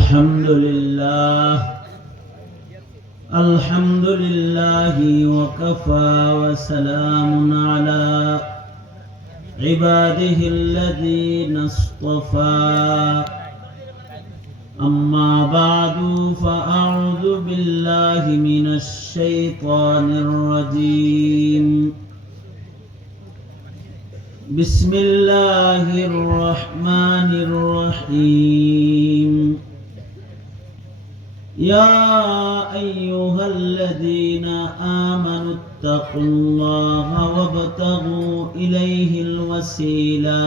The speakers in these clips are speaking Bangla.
الحمد لله وكفى وسلام على عباده الذين اصطفى أما بعد فأعوذ بالله من الشيطان الرجيم بسم الله الرحمن الرحيم يا أيها الذين آمنوا اتقوا الله وابتغوا إليه الوسيلة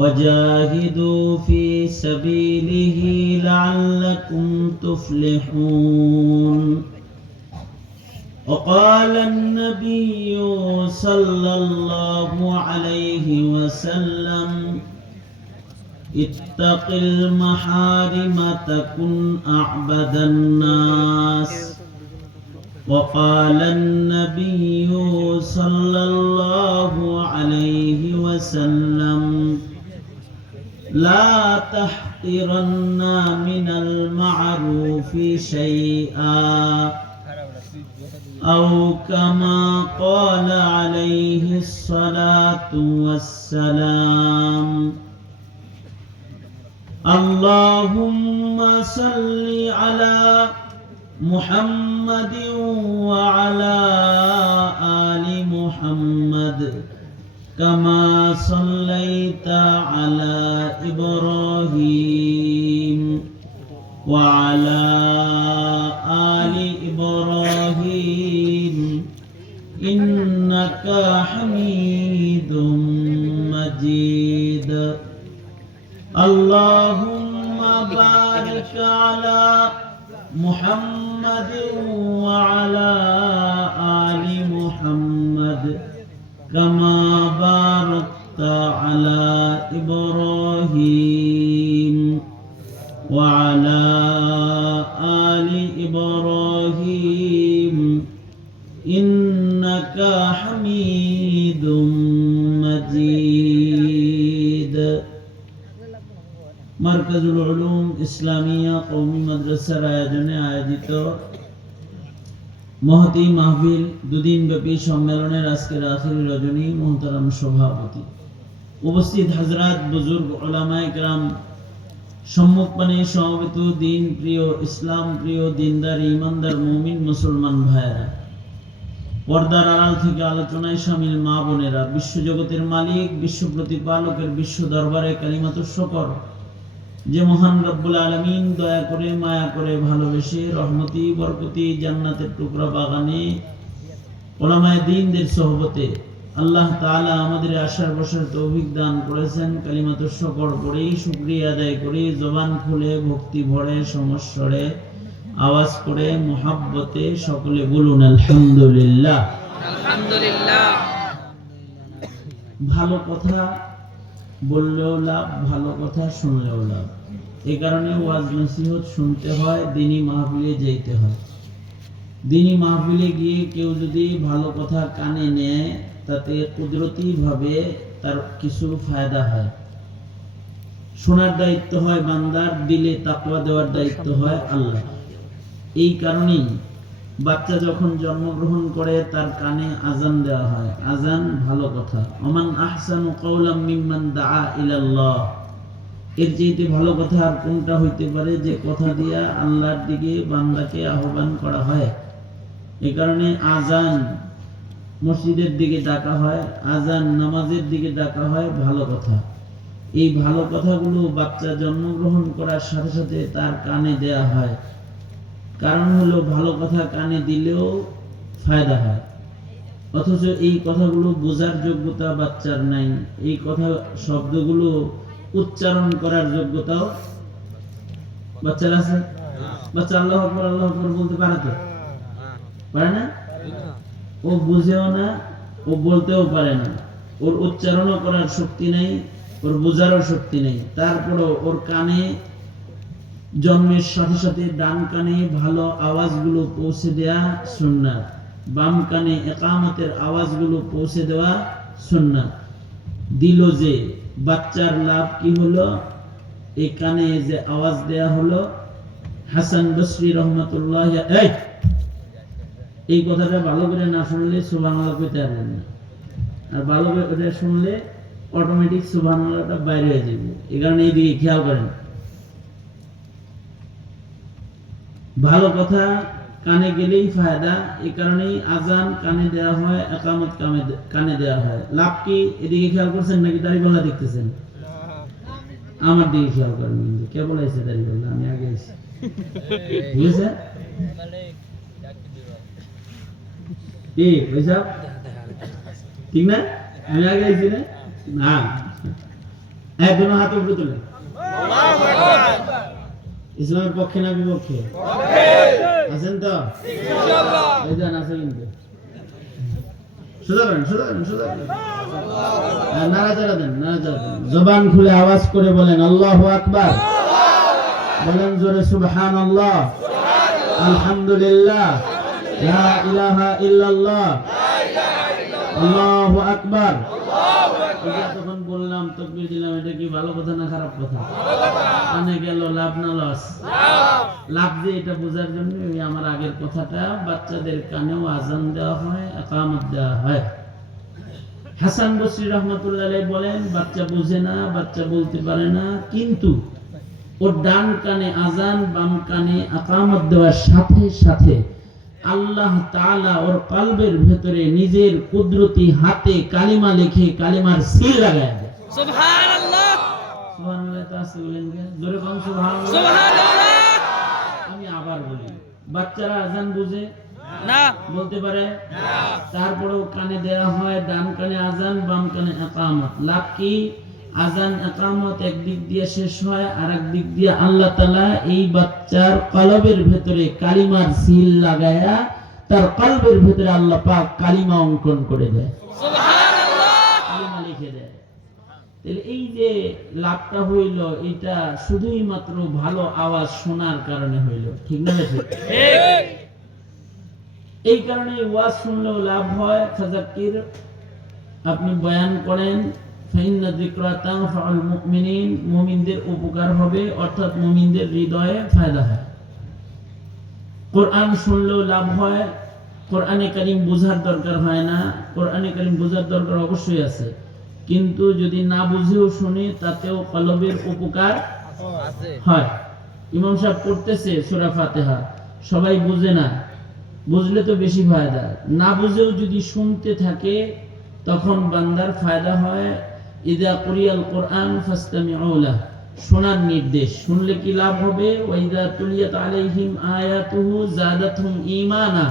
وجاهدوا في سبيله لعلكم تفلحون وقال النبي صلى الله عليه وسلم اتق المحارم تكن أعبد الناس وقال النبي صلى الله عليه وسلم لا تحقرن من المعروف شيئا أو كما قال عليه الصلاة والسلام اللهم صل على محمد وعلى آل محمد كما صليت على إبراهيم وعلى آل إبراهيم إنك حميد مجيد اللهم بارك على محمد وعلى آل محمد كما باركت على إبراهيم وعلى آل إبراهيم إنك حميد مجيد মার্কাজুল উলুম ইসলামিয়া কওমি মাদ্রাসার আয়োজনে আয়োজিত মহতী মাহফিল দুদিন ব্যাপী সম্মেলনের আজকের আখিরি রজনী মুহতারাম সভাপতি উপস্থিত হযরত বুজুর্গ উলামায়ে কেরাম সম্মুখপানে সমবেত দিন প্রিয় ইসলাম প্রিয় দিনদার ইমানদার মুমিন মুসলমান ভাইয়েরা পর্দার আড়াল থেকে আলোচনায় শামিল মা বোনেরা বিশ্বজগতের মালিক বিশ্ব প্রতিপালকের বিশ্ব দরবারে কালিমাতুশ শুকর যে মহান রব্বুল আলামিন দয়া করে মায়া করে ভালোবেসে রহমতি বরকতি জান্নাতের টুকরা বাগানে উলামায়ে দ্বীনদের সোহবতে আল্লাহ তাআলা আমাদের আশার বসার তৌফিক দান করেছেন কালিমাতুশ শুকর পড়েই শুকরিয়া আদায় করে জবান খুলে ভক্তি ভরে সমস্বরে আওয়াজ করে মুহাব্বতে সকলে বলুন আলহামদুলিল্লাহ আলহামদুলিল্লাহ। ভালো কথা বললেও লাভ, ভালো কথা শুনলেও লাভ। এই কারণে ওয়াজ নসিহত শুনতে হয়, দ্বীনি মাহফিলে যেতে হয়। দ্বীনি মাহফিলে গিয়ে কেউ যদি ভালো কথা কানে নেয় তাতে কুদরতি ভাবে তার কিছু ফায়দা হয়। শোনার দায়িত্ব হয় বান্দার, দিলে তাকওয়া দেওয়ার দায়িত্ব হয় আল্লাহ। এই কারণেই বাচ্চা যখন জন্মগ্রহণ করে তার কানে আজান দেওয়া হয়। আজান ভালো কথা। ওমান আহসানু কাওলাম মিম্মান দাআ ইলাল্লাহ, এর চেয়ে ভালো কথা আর কোনটা হইতে পারে যে কথা দিয়া আল্লাহর দিকে বান্দাকে আহ্বান করা হয়। এই কারণে আজান মসজিদের দিকে ডাকা হয়, আজান নামাজের দিকে ডাকা হয়, ভালো কথা। এই ভালো কথাগুলো বাচ্চা জন্মগ্রহণ করার সাথে সাথে তার কানে দেয়া হয়। কারণ হলো ভালো কথা কানে দিলেও ফায়দা হয়, অথচ এই কথাগুলো বোঝার যোগ্যতা বাচ্চার নাই। এই কথা শব্দগুলো উচ্চারণ করার যোগ্যতাও বাচ্চার আছে। বাচ্চা আল্লাহু আকবার বলতে পারে তো? পারে না। ও বুঝেও না, ও বলতেও পারে না, ওর উচ্চারণও করার শক্তি নাই, ওর বোঝারও শক্তি নেই। তারপরও ওর কানে জন্মের সাথে সাথে ডান কানে ভালো আওয়াজগুলো পৌঁছে দেয়া সুন্নাত, বাম কানে ইকামতের আওয়াজগুলো পৌঁছে দেওয়া সুন্নাত। দিল যে বাচ্চার লাভ কি হলো? এই কানে যে আওয়াজ দেয়া হলো, হাসান বসরি রহমাতুল্লাহ, এই কথাটা ভালো করে না শুনলে সুবহানাল্লাহ কইতে পারবেন না, আর ভালো করে শুনলে অটোমেটিক সুবহানাল্লাহটা বাইরে হয়ে যাবে। এই কারণে এই দিকে খেয়াল করেন। ভালো কথা কানে গেলেই ফায়দা, এই কারণেই আজান কানে দেওয়া হয়, একামত কানে দেওয়া হয়। লাভ কি? এদিকে খেয়াল করছেন নাকি দাড়িপাল্লা দেখতেছেন? আমার দিকে খেয়াল করেন। কিন্তু কে বলাইছে দাড়িপাল্লা? আমি আগে আছি, বুঝেছে? কি বুঝছ? ঠিক না? আমি আগে আছি না? না, একদম হাত উপরে তুলে। ইসলামের পক্ষে না বিপক্ষে আছেন তো? ইনশাআল্লাহ আছে। কিন্তু সোজা করেন, সোজা করেন, সোজা করেন, নাড়াচাড়া দেন, নাড়াচাড়া দেন। জবান খুলে আওয়াজ করে বলেন আল্লাহু আকবার, বলেন জোরে সুবহানাল্লাহ, আলহামদুলিল্লাহ, লা ইলাহা ইল্লাল্লাহ, আল্লাহু আকবার। তখন বললাম, তাকবীর দিলাম, এটা কি ভালো কথা না খারাপ কথা? কানে গেল লাভ না লস? লাভ যে এটা বোঝার জন্য আমার আগের কথাটা, বাচ্চাদের কানেও আজান দেওয়া হয়, ইকামত দেওয়া হয়। হাসান বসরি রাহমাতুল্লাহ আলাইহি বলেন, বাচ্চা বোঝে না, বাচ্চা বলতে পারে না, কিন্তু ওর ডান কানে আজান, বাম কানে ইকামত দেওয়ার সাথে সাথে আল্লাহ তাআলা ওর কলবের ভেতরে নিজের কুদরতি হাতে কালিমা লিখে কালিমার সিল লাগায় দেয়। সুবহানাল্লাহ, সুবহানাল্লাহ। তাসবিহ বলেন, জোরে বলুন সুবহানাল্লাহ, সুবহানাল্লাহ। আমি আবার বলি, বাচ্চারা আজান বুঝে না, বলতে পারে না, তারপরেও কানে দেয়া হয়, ডান কানে আজান, বাম কানে ইকামত। লাভ কি? আজান ইকামত একদিক দিয়ে শেষ হয়, আর এক দিক দিয়ে আল্লাহ তাআলা এই বাচ্চার কলবের ভেতরে কালিমার সিল লাগায়া তার কলবের ভেতরে আল্লাহ পাক কালিমা অঙ্কন করে দেয়। সুবহানাল্লাহ, কালিমা লিখে দেয়। তাহলে এই যে লাভটা হইল, এটা শুধুই মাত্র ভালো আওয়াজ শোনার কারণে হইল, ঠিক না? ঠিক। এই কারণে ওয়াজ শুনলেও লাভ হয়। ফাযাক্কির, আপনি বয়ান করেন, ফাইন্না যিকরা তানফাউল মুমিনিন, মুমিনদের উপকার হবে, অর্থাৎ মুমিনদের হৃদয়ে ফায়দা হয়। কোরআন শুনলেও লাভ হয়। কোরআনে কারীম বোঝার দরকার হয় না, কোরআনে কারীম বোঝার দরকার অবশ্যই আছে, কিন্তু যদি না বুঝেও শুনে তাতেও কলবের উপকার হয়। ইমাম সাহেব পড়তেছে সূরা ফাতিহা, সবাই বুঝে না, বুঝলে তো বেশি ফায়দা, না বুঝেও যদি শুনতে থাকে তখন বান্দার ফায়দা হয়। ইযা কুরিয়াল কোরআন ফাসতামিউ লাহু, শোনার নির্দেশ, শুনলে কি লাভ হবে? ওয়া ইযা তুলিয়াত আলাইহিম আয়াতুহু যাদাতহুম ঈমানা,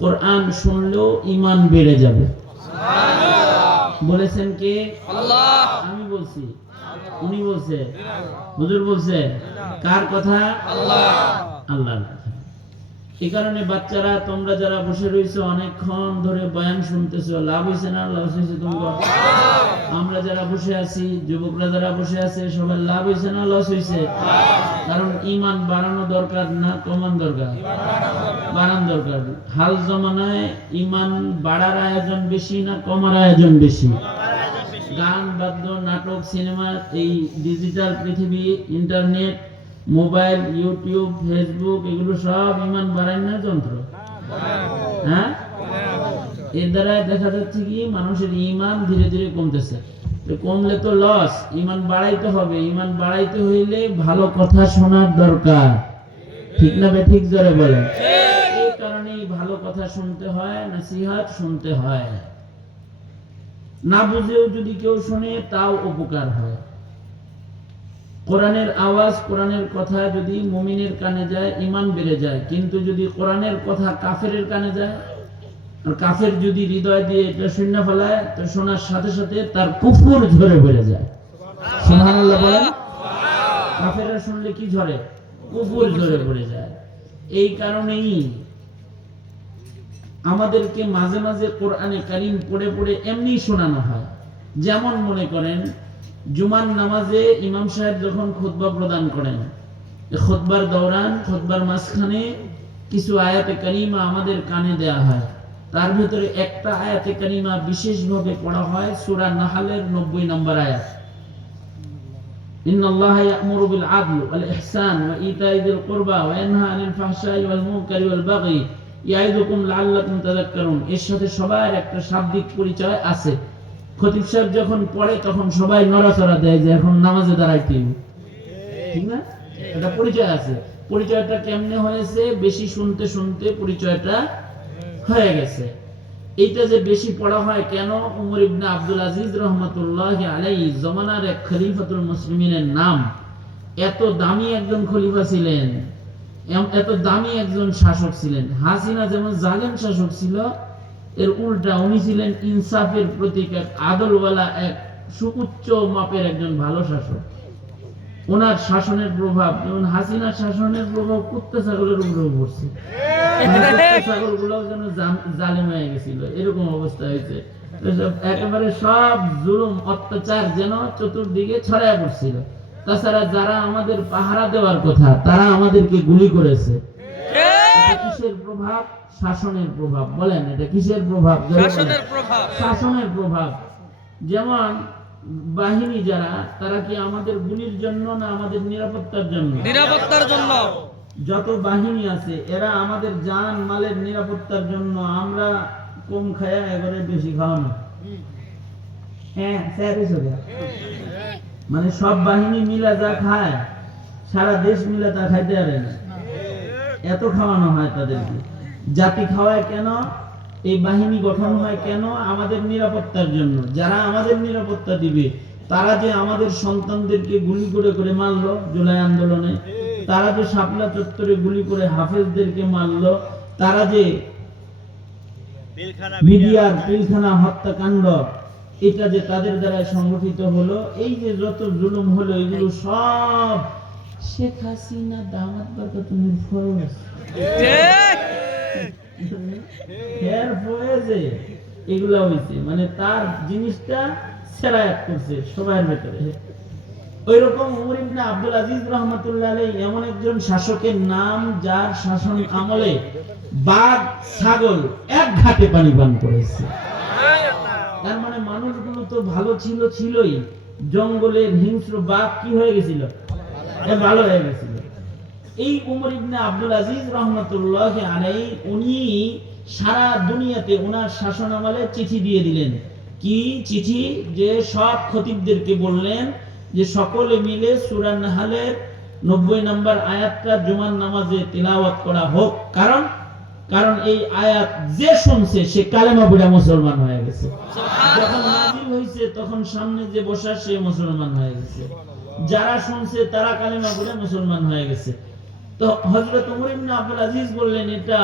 কোরআন শুনলেও ঈমান বেড়ে যাবে। সুবহানাল্লাহ। বলেছেন কে? আল্লাহ। আমি বলছি? উনি বলছে? হুজুর বলছে? কার কথা? আল্লাহ, আল্লাহর কথা। এই কারণে বাচ্চারা, তোমরা যারা বসে রয়েছে অনেকক্ষণ ধরে বয়ান শুনতেছো, লাভ হয়েছে না লস হয়েছে? তোমরা, আমরা যারা বসে আছি, যুবকরা যারা বসে আছে, সবার লাভ হয়েছে না লস হয়েছে? কারণ ঈমান বাড়ানো দরকার না কমান দরকার? বাড়ানো দরকার। হাল জমানায় ঈমান বাড়ার আয়োজন বেশি না কমার আয়োজন বেশি? গান, বাদ্য, নাটক, সিনেমা, এই ডিজিটাল পৃথিবী, ইন্টারনেট, মোবাইল, ইউটিউব, ফেসবুক, এগুলো সব ঈমান বাড়ায় না যন্ত্র? হ্যাঁ, এর দ্বারা দেখা যাচ্ছে কি মানুষের ঈমান ধীরে ধীরে কমতেছে। কমলে তো লস, ঈমান বাড়াইতে হবে। ঈমান বাড়াইতে হইলে ভালো কথা শোনার দরকার, ঠিক না? ঠিক, জোরে বলেন। এই কারণেই ভালো কথা শুনতে হয়, নসিহত শুনতে হয়। না বুঝেও যদি কেউ শুনে তাও উপকার হয়। কোরআনের আওয়াজ, কোরআনের কথা যদি মুমিনের কানে যায় ঈমান বেড়ে যায়, কিন্তু যদি কোরআনের কথা কাফেরের কানে যায়, আর কাফের যদি হৃদয় দিয়ে এটা শুনে ফেলায়, তো শোনার সাথে সাথে তার কুফর ঝরে পড়ে যায়। সুবহানাল্লাহ বলেন। কাফেররা শুনলে কি ঝরে? কুফর ঝরে পড়ে যায়। এই কারণেই আমাদেরকে মাঝে মাঝে কোরআনে কারীম পড়ে পড়ে এমনি শোনানো হয়। যেমন মনে করেন জুমার নামাজে ইমাম সাহেব যখন খুতবা প্রদান করেন, খুতবার দৌরান, খুতবার মাঝখানে কিছু আয়াতে কারিমা আমাদের কানে দেয়া হয়। তার ভিতরে একটা আয়াতে কারিমা বিশেষভাবে পড়া হয়, সূরা নাহলের 90 নম্বর আয়াত। ইন্নাল্লাহা ইয়া'মুরু বিল আদলি ওয়াল ইহসান ওয়া ইতা'i যিল কুরবা ওয়া ইয়ানহা আনিল ফাহশাই ওয়াল মুনকারি ওয়াল বাগই ইয়াইদুকুম লাআল্লাকুম তাযাক্কারুন। এর সাথে সবার একটা শাব্দিক পরিচয় আছে। খতিব সাহেব যখন পড়ে তখন সবাই নড়াচড়া দেয় যে এখন নামাজে দাঁড়াইতে হবে, ঠিক না? এটা পরিচয় আছে। পরিচয়টা কেমনে হয়েছে? বেশি শুনতে শুনতে পরিচয়টা হয়ে গেছে। এইটা যে বেশি পড়া হয় কেন? উমর ইবনে আব্দুল আজিজ রহমাতুল্লাহি আলাইহি জমানার এক খলিফাতুল মুসলিমিনের নাম। এত দামি একজন খলিফা ছিলেন, এত দামি একজন শাসক ছিলেন। হাসিনা যেমন জালেম শাসক ছিল, এর উল্টা উনি ছিলেন ইনসাফের প্রতীক, এক আদলওয়ালা, এক সুউচ্চ মাপের একজন ভালো শাসক। ওনার শাসনের প্রভাব, যেমন হাসিনার শাসনের প্রভাব কুত্তা ছাগলের উপরেও পড়ছে। ছাগল গুলাও যেন জালেম হয়ে গেছিল, এরকম অবস্থা হয়েছে। একেবারে সব জুলুম অত্যাচার যেন চতুর্দিকে ছড়ায় পড়ছিল। তাছাড়া যারা আমাদের পাহারা দেওয়ার কথা তারা আমাদেরকে গুলি করেছে। কিসের প্রভাব? শাসনের প্রভাব। বলেন এটা কিসের প্রভাব? শাসনের প্রভাব। যেমন বাহিনী যারা, তারা কি আমাদের গুলির জন্য না আমাদের নিরাপত্তার জন্য? নিরাপত্তার জন্য। যত বাহিনী আছে এরা আমাদের জান মালের নিরাপত্তার জন্য। আমরা কম খায়া এবারে বেশি খাওয়ানো। হ্যাঁ, মানে সব বাহিনী মিলা যা খায় সারা দেশ মিলা তা খাইতে পারে না, এত খাওয়ানো হয় তাদেরকে। জাতি খাওয়ায় কেন? এই বাহিনী গঠন হয় কেন? আমাদের নিরাপত্তার জন্য। যারা আমাদের নিরাপত্তা দিবে তারা যে আমাদের সন্তানদেরকে গুলি করে করে মারলো জুলাই আন্দোলনে, তারা যে শাপলা চত্বরে গুলি করে হাফেজদেরকে মারলো, তারা যে মিডিয়ার পিলখানা হত্যাকাণ্ড, এটা যে তাদের দ্বারা সংগঠিত হলো, এই যে যত জুলুম হলো, এগুলো সব শেখ হাসিনা দামাত বারকাতুল্লাহর ফয়েজ। এর ফয়েজে এগুলা হইছে, মানে তার জিনিসটা সেরায়াত করছে সবার ভেতরে। ওইরকম উমর ইবনে আব্দুল আজিজ রাহমাতুল্লাহ আলাইহি এমন একজন শাসকের নাম, যার শাসন আমলে বাঘ ছাগল এক ঘাটে পানি পান করেছে। তার মানে মানুষগুলো তো ভালো ছিলই, জঙ্গলের হিংস্র বাঘ কি হয়ে গেছিল? ভালো হয়ে গেছিল। এই উমর ইবনে আব্দুল আজিজ রাহমাতুল্লাহ আলাইহি উনি সারা দুনিয়াতে ওনার শাসন আমলে চিঠি দিয়ে দিলেন। কি চিঠি? যে সব খতিবদেরকে বললেন যে সকলে মিলে সূরা নাহলের 90 নম্বর আয়াতটা জুমার নামাজে তিলাওয়াত করা হোক। কারণ এই আয়াত যে শুনছে সে কালেমা পড়ে মুসলমান হয়ে গেছে। যখন নাযিল হইছে তখন সামনে যে বসা সে মুসলমান হয়ে গেছে। যারা শুনছে তারা কালেমা পড়ে মুসলমান হয়ে গেছে। তো হযরত ওমর ইবনে আব্দুল আজিজ বললেন, এটা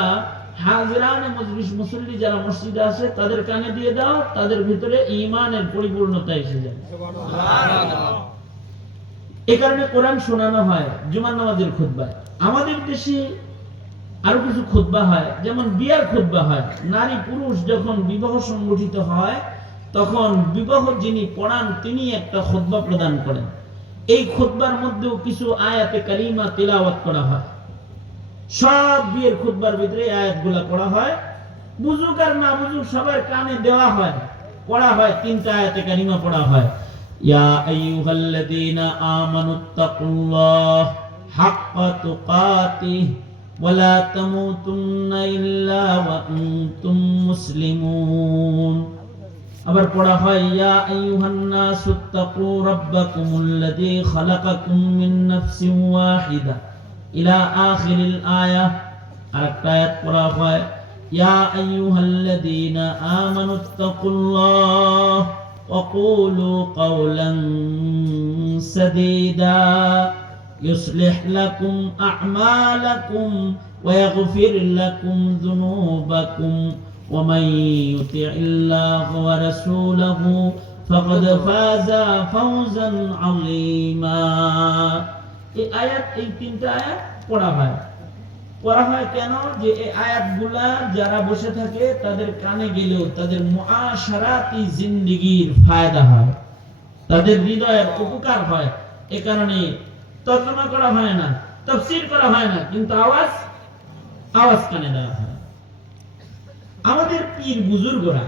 হাজিরানে মজলিস, মুসল্লি যারা মসজিদে আসে তাদের কানে দিয়ে দাও, তাদের ভিতরে ঈমানের পরিপূর্ণতা এসে যায়। সুবহানাল্লাহ। এই কারণে কোরআন শোনানো হয় জুমার নামাজের খুতবায়। আমাদের দেশে আরো কিছু খুতবা হয়, যেমন বিয়ার খুতবা হয়। নারী পুরুষ যখন বিবাহ সংগঠিত হয় তখন বিবাহ যিনি পড়ান তিনি একটা খুতবা প্রদান করেন। এই খুতবার মধ্যেও কিছু আয়াতে কারিমা তিলাওয়াত করা হয়। সব বিয়ের খুতবার ভিতরে আয়াতগুলা পড়া হয়। বুঝুক আর না বুঝুক সবার কানে দেওয়া হয়, পড়া হয়। 3টা আয়াতে কারিমা পড়া হয়। ইয়া আইয়ুহাল্লাযীনা আমানুত্তাকুল্লাহ হাক্কা তুকাতিহ ওয়া লা তামুতুন্না ইল্লা ওয়া আনতুম মুসলিমুন। আবার পড়া হয় ইয়া আইয়ুহান নাসুত্তাকু রাব্বাকুমুল্লাযী খালাকাকুম মিন নাফসিন ওয়াহিদা ইলা আখিরিল আয়াহ। আরেকটা আয়াত পড়া হয় ইয়া আইয়ুহাল্লাযীনা আমানুত্তাকুল্লাহ ওয়া কুলু কাওলান সাদীদা ইউসলিহ লাকুম আ'মালাকুম ওয়া ইয়াগফির লাকুম যুনুবাকুম ওয়া মান ইউতি'ইল্লাহা ওয়া রাসূলাহু ফাকাদ ফাযা ফাওজান আযীমা। এই আয়াত, এই 3টা আয়াত পড়া হয় কেন? যে এই আয়াতগুলা যারা বসে থাকে তাদের কানে গেলেও তাদের মুআশারাতি জিন্দেগীর ফায়দা হয়, তাদের হৃদয়ের উপকার হয়। এ কারণে তর্জমা করা হয় না, তাফসীর করা হয় না, কিন্তু আওয়াজ কানে দেওয়া হয়। আমাদের পীর বুজুর্গরা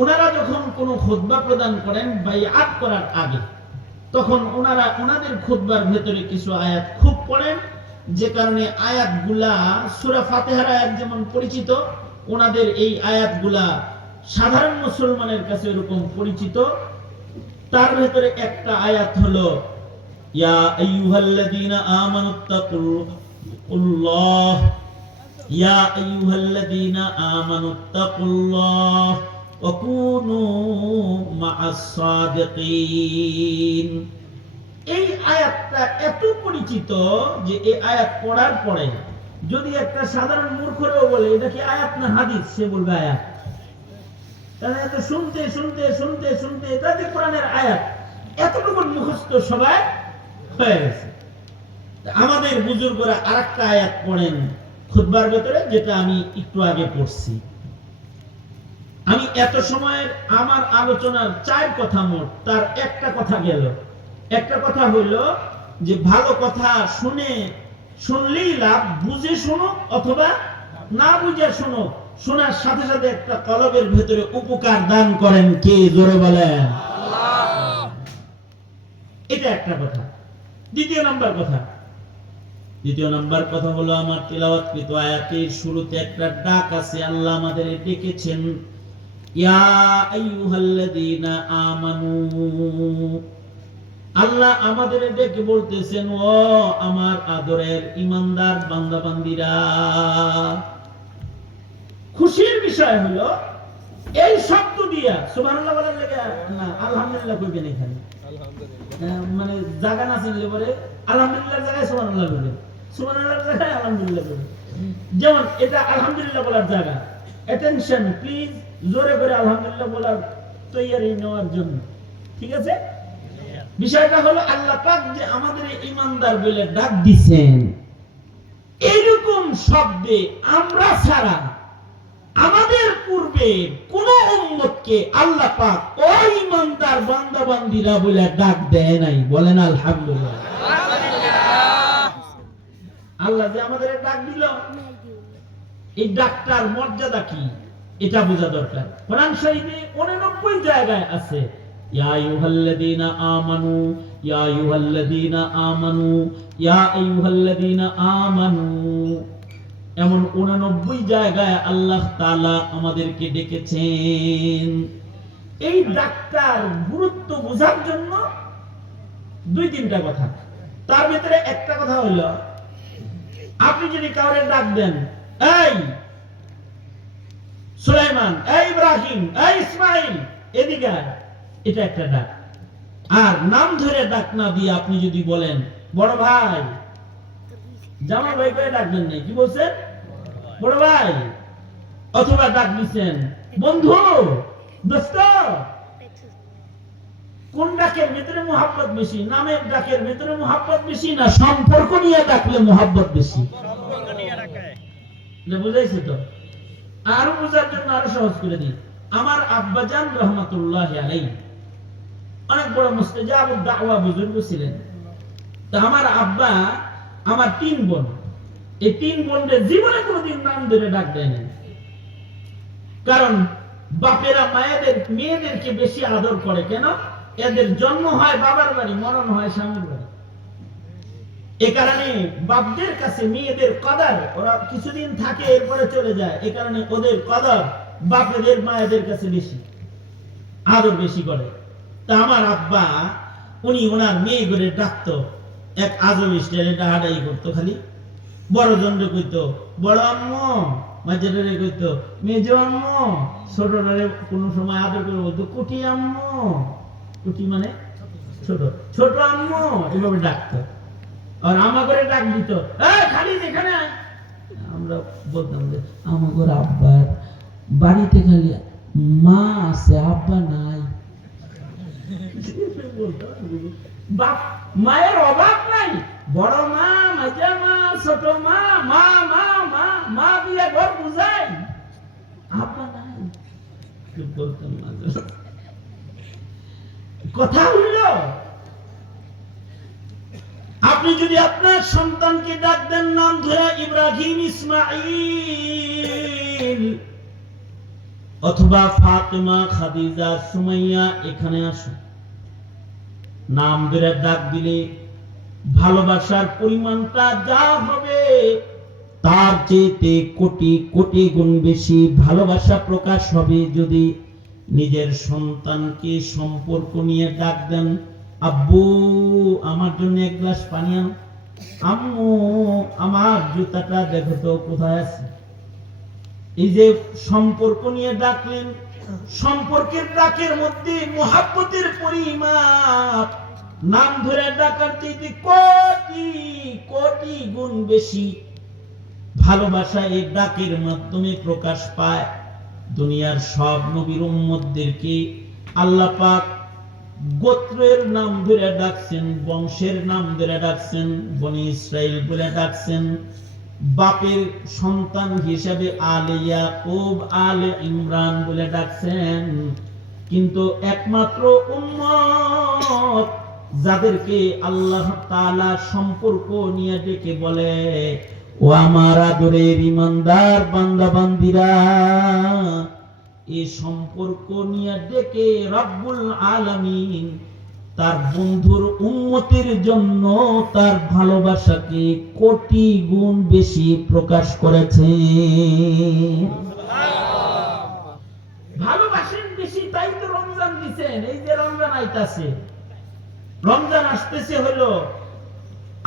ওনারা যখন কোনো খুতবা প্রদান করেন বাইআত করার আগে, তখন ওনারা ওনাদের খুতবার ভেতরে কিছু আয়াত খুব পড়েন, যে কারণে আয়াতগুলা সূরা ফাতিহার আয়াত যেমন পরিচিত, ওনাদের এই আয়াতগুলা সাধারণ মুসলমানের কাছে এরকম পরিচিত। তার ভেতরে একটা আয়াত হলো ইয়া আইয়ুহাল্লাযীনা আমানুত্তাকুল্লাহ, ইয়া আইয়ুহাল্লাযীনা আমানুত্তাকুল্লাহ ওয়া কুনু মা'আস সাদিকিন। এই আয়াতটা এত পরিচিত যে এই আয়াত পড়ার পরে যদি একটা সাধারণ মূর্খও বলে এটা কি আয়াত না হাদিস, সে বলবে আয়াত। কারণ এত শুনতে শুনতে শুনতে শুনতে এটা যে কোরআনের আয়াত, এতটুকু মুখস্থ সবাই হয়ে গেছে। আমাদের বুজুর্গরা আরেকটা আয়াত পড়েন খুতবার ভেতরে, যেটা আমি একটু আগে পড়ছি। আমি এত সময়ের আমার আলোচনার 4 কথা মোট, তার একটা কথা গেল। একটা কথা হইল যে ভালো কথা শুনলেই লাভ, বুঝে শোনো অথবা না বুঝে শোনো, শোনার সাথে সাথে একটা কলবের ভেতরে উপকার দান করেন কে, জোরে বলেন আল্লাহ। এটা একটা কথা। দ্বিতীয় নাম্বার কথা হলো আমার তিলাওয়াতকৃত আয়াতের শুরুতে একটা ডাক আছে। আল্লাহ আমাদের ডেকেছেন ইয়া আইয়ুহাল্লাযীনা আমানু। আল্লাহ আমাদের ডেকে বলতেছেন ও আমার আদরের ঈমানদার বান্দা বান্দীরা। খুশির বিষয় হলো এই শব্দ দিয়া সুবহানাল্লাহ বলার লাগে না আলহামদুলিল্লাহ কইবেন। এখানে মানে জায়গা না চিনলে পরে আলহামদুলিল্লাহ জায়গায় সুবহানাল্লাহ বলবেন, সুবহানাল্লাহর জায়গায় আলহামদুলিল্লাহ বলবেন। যেমন এটা আলহামদুলিল্লাহ বলার জায়গা, অ্যাটেনশন প্লিজ, জোরে করে আলহামদুলিল্লাহ বলার তৈয়ারি নেওয়ার জন্য, ঠিক আছে? বিষয়টা হলো আল্লাহ পাক যে আমাদের ঈমানদার বলে ডাক দিবেন, এরকম শব্দে আমরা ছাড়া আমাদের পূর্বে কোন উম্মতকে আল্লাহ পাক ও ঈমানদার বান্দা বান্দীরা বলে ডাক দেয় নাই। বলেন আলহামদুলিল্লাহ। আল্লাহ যে আমাদের ডাক দিল, এই ডাকটার মর্যাদা কি এটা বোঝা দরকার। কোরআন শরীফে 89 জায়গায় আছে ইয়া আইয়ুহাল্লাযীনা আমানু, ইয়া আইয়ুহাল্লাযীনা আমানু, ইয়া আইয়ুহাল্লাযীনা আমানু। এমন 89 জায়গায় আল্লাহ তাআলা আমাদেরকে ডেকেছেন। এই ডাকটার গুরুত্ব বোঝার জন্য 2-3টা কথা। তার ভিতরে একটা কথা হলো, আপনি যদি কাউরে ডাক দেন এই সুলাইমান, এই ইব্রাহিম, এই ইসমাইল, এদিকে, এটা একটা ডাক। আর নাম ধরে ডাক না দিয়ে আপনি যদি বলেন বড় ভাই, জামা ভাই করে ডাকবেন না, কি বলছেন বড় ভাই, অথবা ডাক দিচ্ছেন বন্ধু, দোস্ত, কোন ডাকের ভিতরে মোহাব্বত বেশি? নামের ডাকের ভিতরে মোহাব্বত বেশি না সম্পর্ক নিয়ে ডাকলে মোহাব্বত বেশি? বুঝাইছে তো? আরো বোঝার জন্য আরো সহজ করে দিই। আমার আব্বাজান রহমাতুল্লাহি আলাইহি অনেক বড় মুস্তাজাবুদ দাওয়া বুজুর্গ ছিলেন। তো আমার আব্বা আমার 3 বোন, এই 3 বোনদের জীবনে কোনোদিন নাম ধরে ডাক দেয় না। কারণ বাপেরা মায়েদের মেয়েদেরকে বেশি আদর করে। কেন? এদের জন্ম হয় বাবার বাড়ি, মরণ হয় স্বামীর বাড়ি। এ কারণে বাপদের কাছে মেয়েদের কদর, ওরা কিছুদিন থাকে এরপরে চলে যায়, এ কারণে ওদের কদর বাপেদের মায়েদের কাছে বেশি, আদর বেশি করে। তা আমার আব্বা উনি ওনার মেয়ে করে ডাকতো এক আজব স্টাইলে, ডাহাডাই করতো। খালি বড় জনরে কইতো বড় আম্মু, মাঝেটারে কইতো মেজ আম্মু, ছোটটারে কোনো সময় আদর করে বলতো কুটি আম্মু। কুটি মানে ছোট, ছোট আম্মু, এভাবে ডাকতো। আর আমাকে ডাক দিত খালি এখানে। আমরা বলতাম যে আমাদের আব্বার বাড়িতে খালি মা আছে, আব্বা নাই। বাপ মায়ের অভাব নাই, বড় মা, মাঝা মা, ছোট মা, মা মা মা মা দিয়ে ঘর বুঝাই, আব্বা নাই। বলতাম কথা হইল, আপনি যদি আপনার সন্তানকে ডাক দেন নাম ধরে ইব্রাহিম, ইসমাইল অথবা ফাতেমা, খাদিজা, সুমাইয়া, এখানে আসো, নাম ধরে ডাক দিলে ভালোবাসার পরিমাণটা যা হবে তার চেয়ে কোটি কোটি গুণ বেশি ভালোবাসা প্রকাশ হবে যদি নিজের সন্তানকে সম্পর্ক নিয়ে ডাক দেন, আব্বু আমার জন্য এক গ্লাস পানি আন, আম্মু আমার জুতাটা দেখো তো কোথায় আছে। এই যে সম্পর্ক নিয়ে ডাকলেন, সম্পর্কের ডাকের মধ্যে মুহাব্বতের পরিমাপ নাম ধরে ডাকার চেয়ে কোটি কোটি গুণ বেশি ভালোবাসা এই ডাকের মাধ্যমে প্রকাশ পায়। দুনিয়ার সব নবীর উম্মতদেরকে আল্লাহ পাক গোত্রের নাম ধরে ডাকছেন, বংশের নাম ধরে ডাকছেন, বনি ইসরাইল বলে ডাকছেন, বাপের সন্তান হিসেবে আলে ইয়াকুব আলে ইমরান বলে ডাকছেন। কিন্তু একমাত্র উম্মত যাদেরকে আল্লাহ তাআলা সম্পর্ক নিয়ে ডেকে বলে, ও আমার আদরের ইমানদার বান্দা বান্দিরা, এই সম্পর্ক নিয়ে ডেকে রব্বুল আলামিন তার বন্ধুর উম্মতের জন্য তার ভালোবাসাকে কোটি গুণ বেশি প্রকাশ করেছে। ভালোবাসেন বেশি, তাই তো রমজান দিছেন। এই যে রমজান আইতাছে, রমজান আসতেছে হলো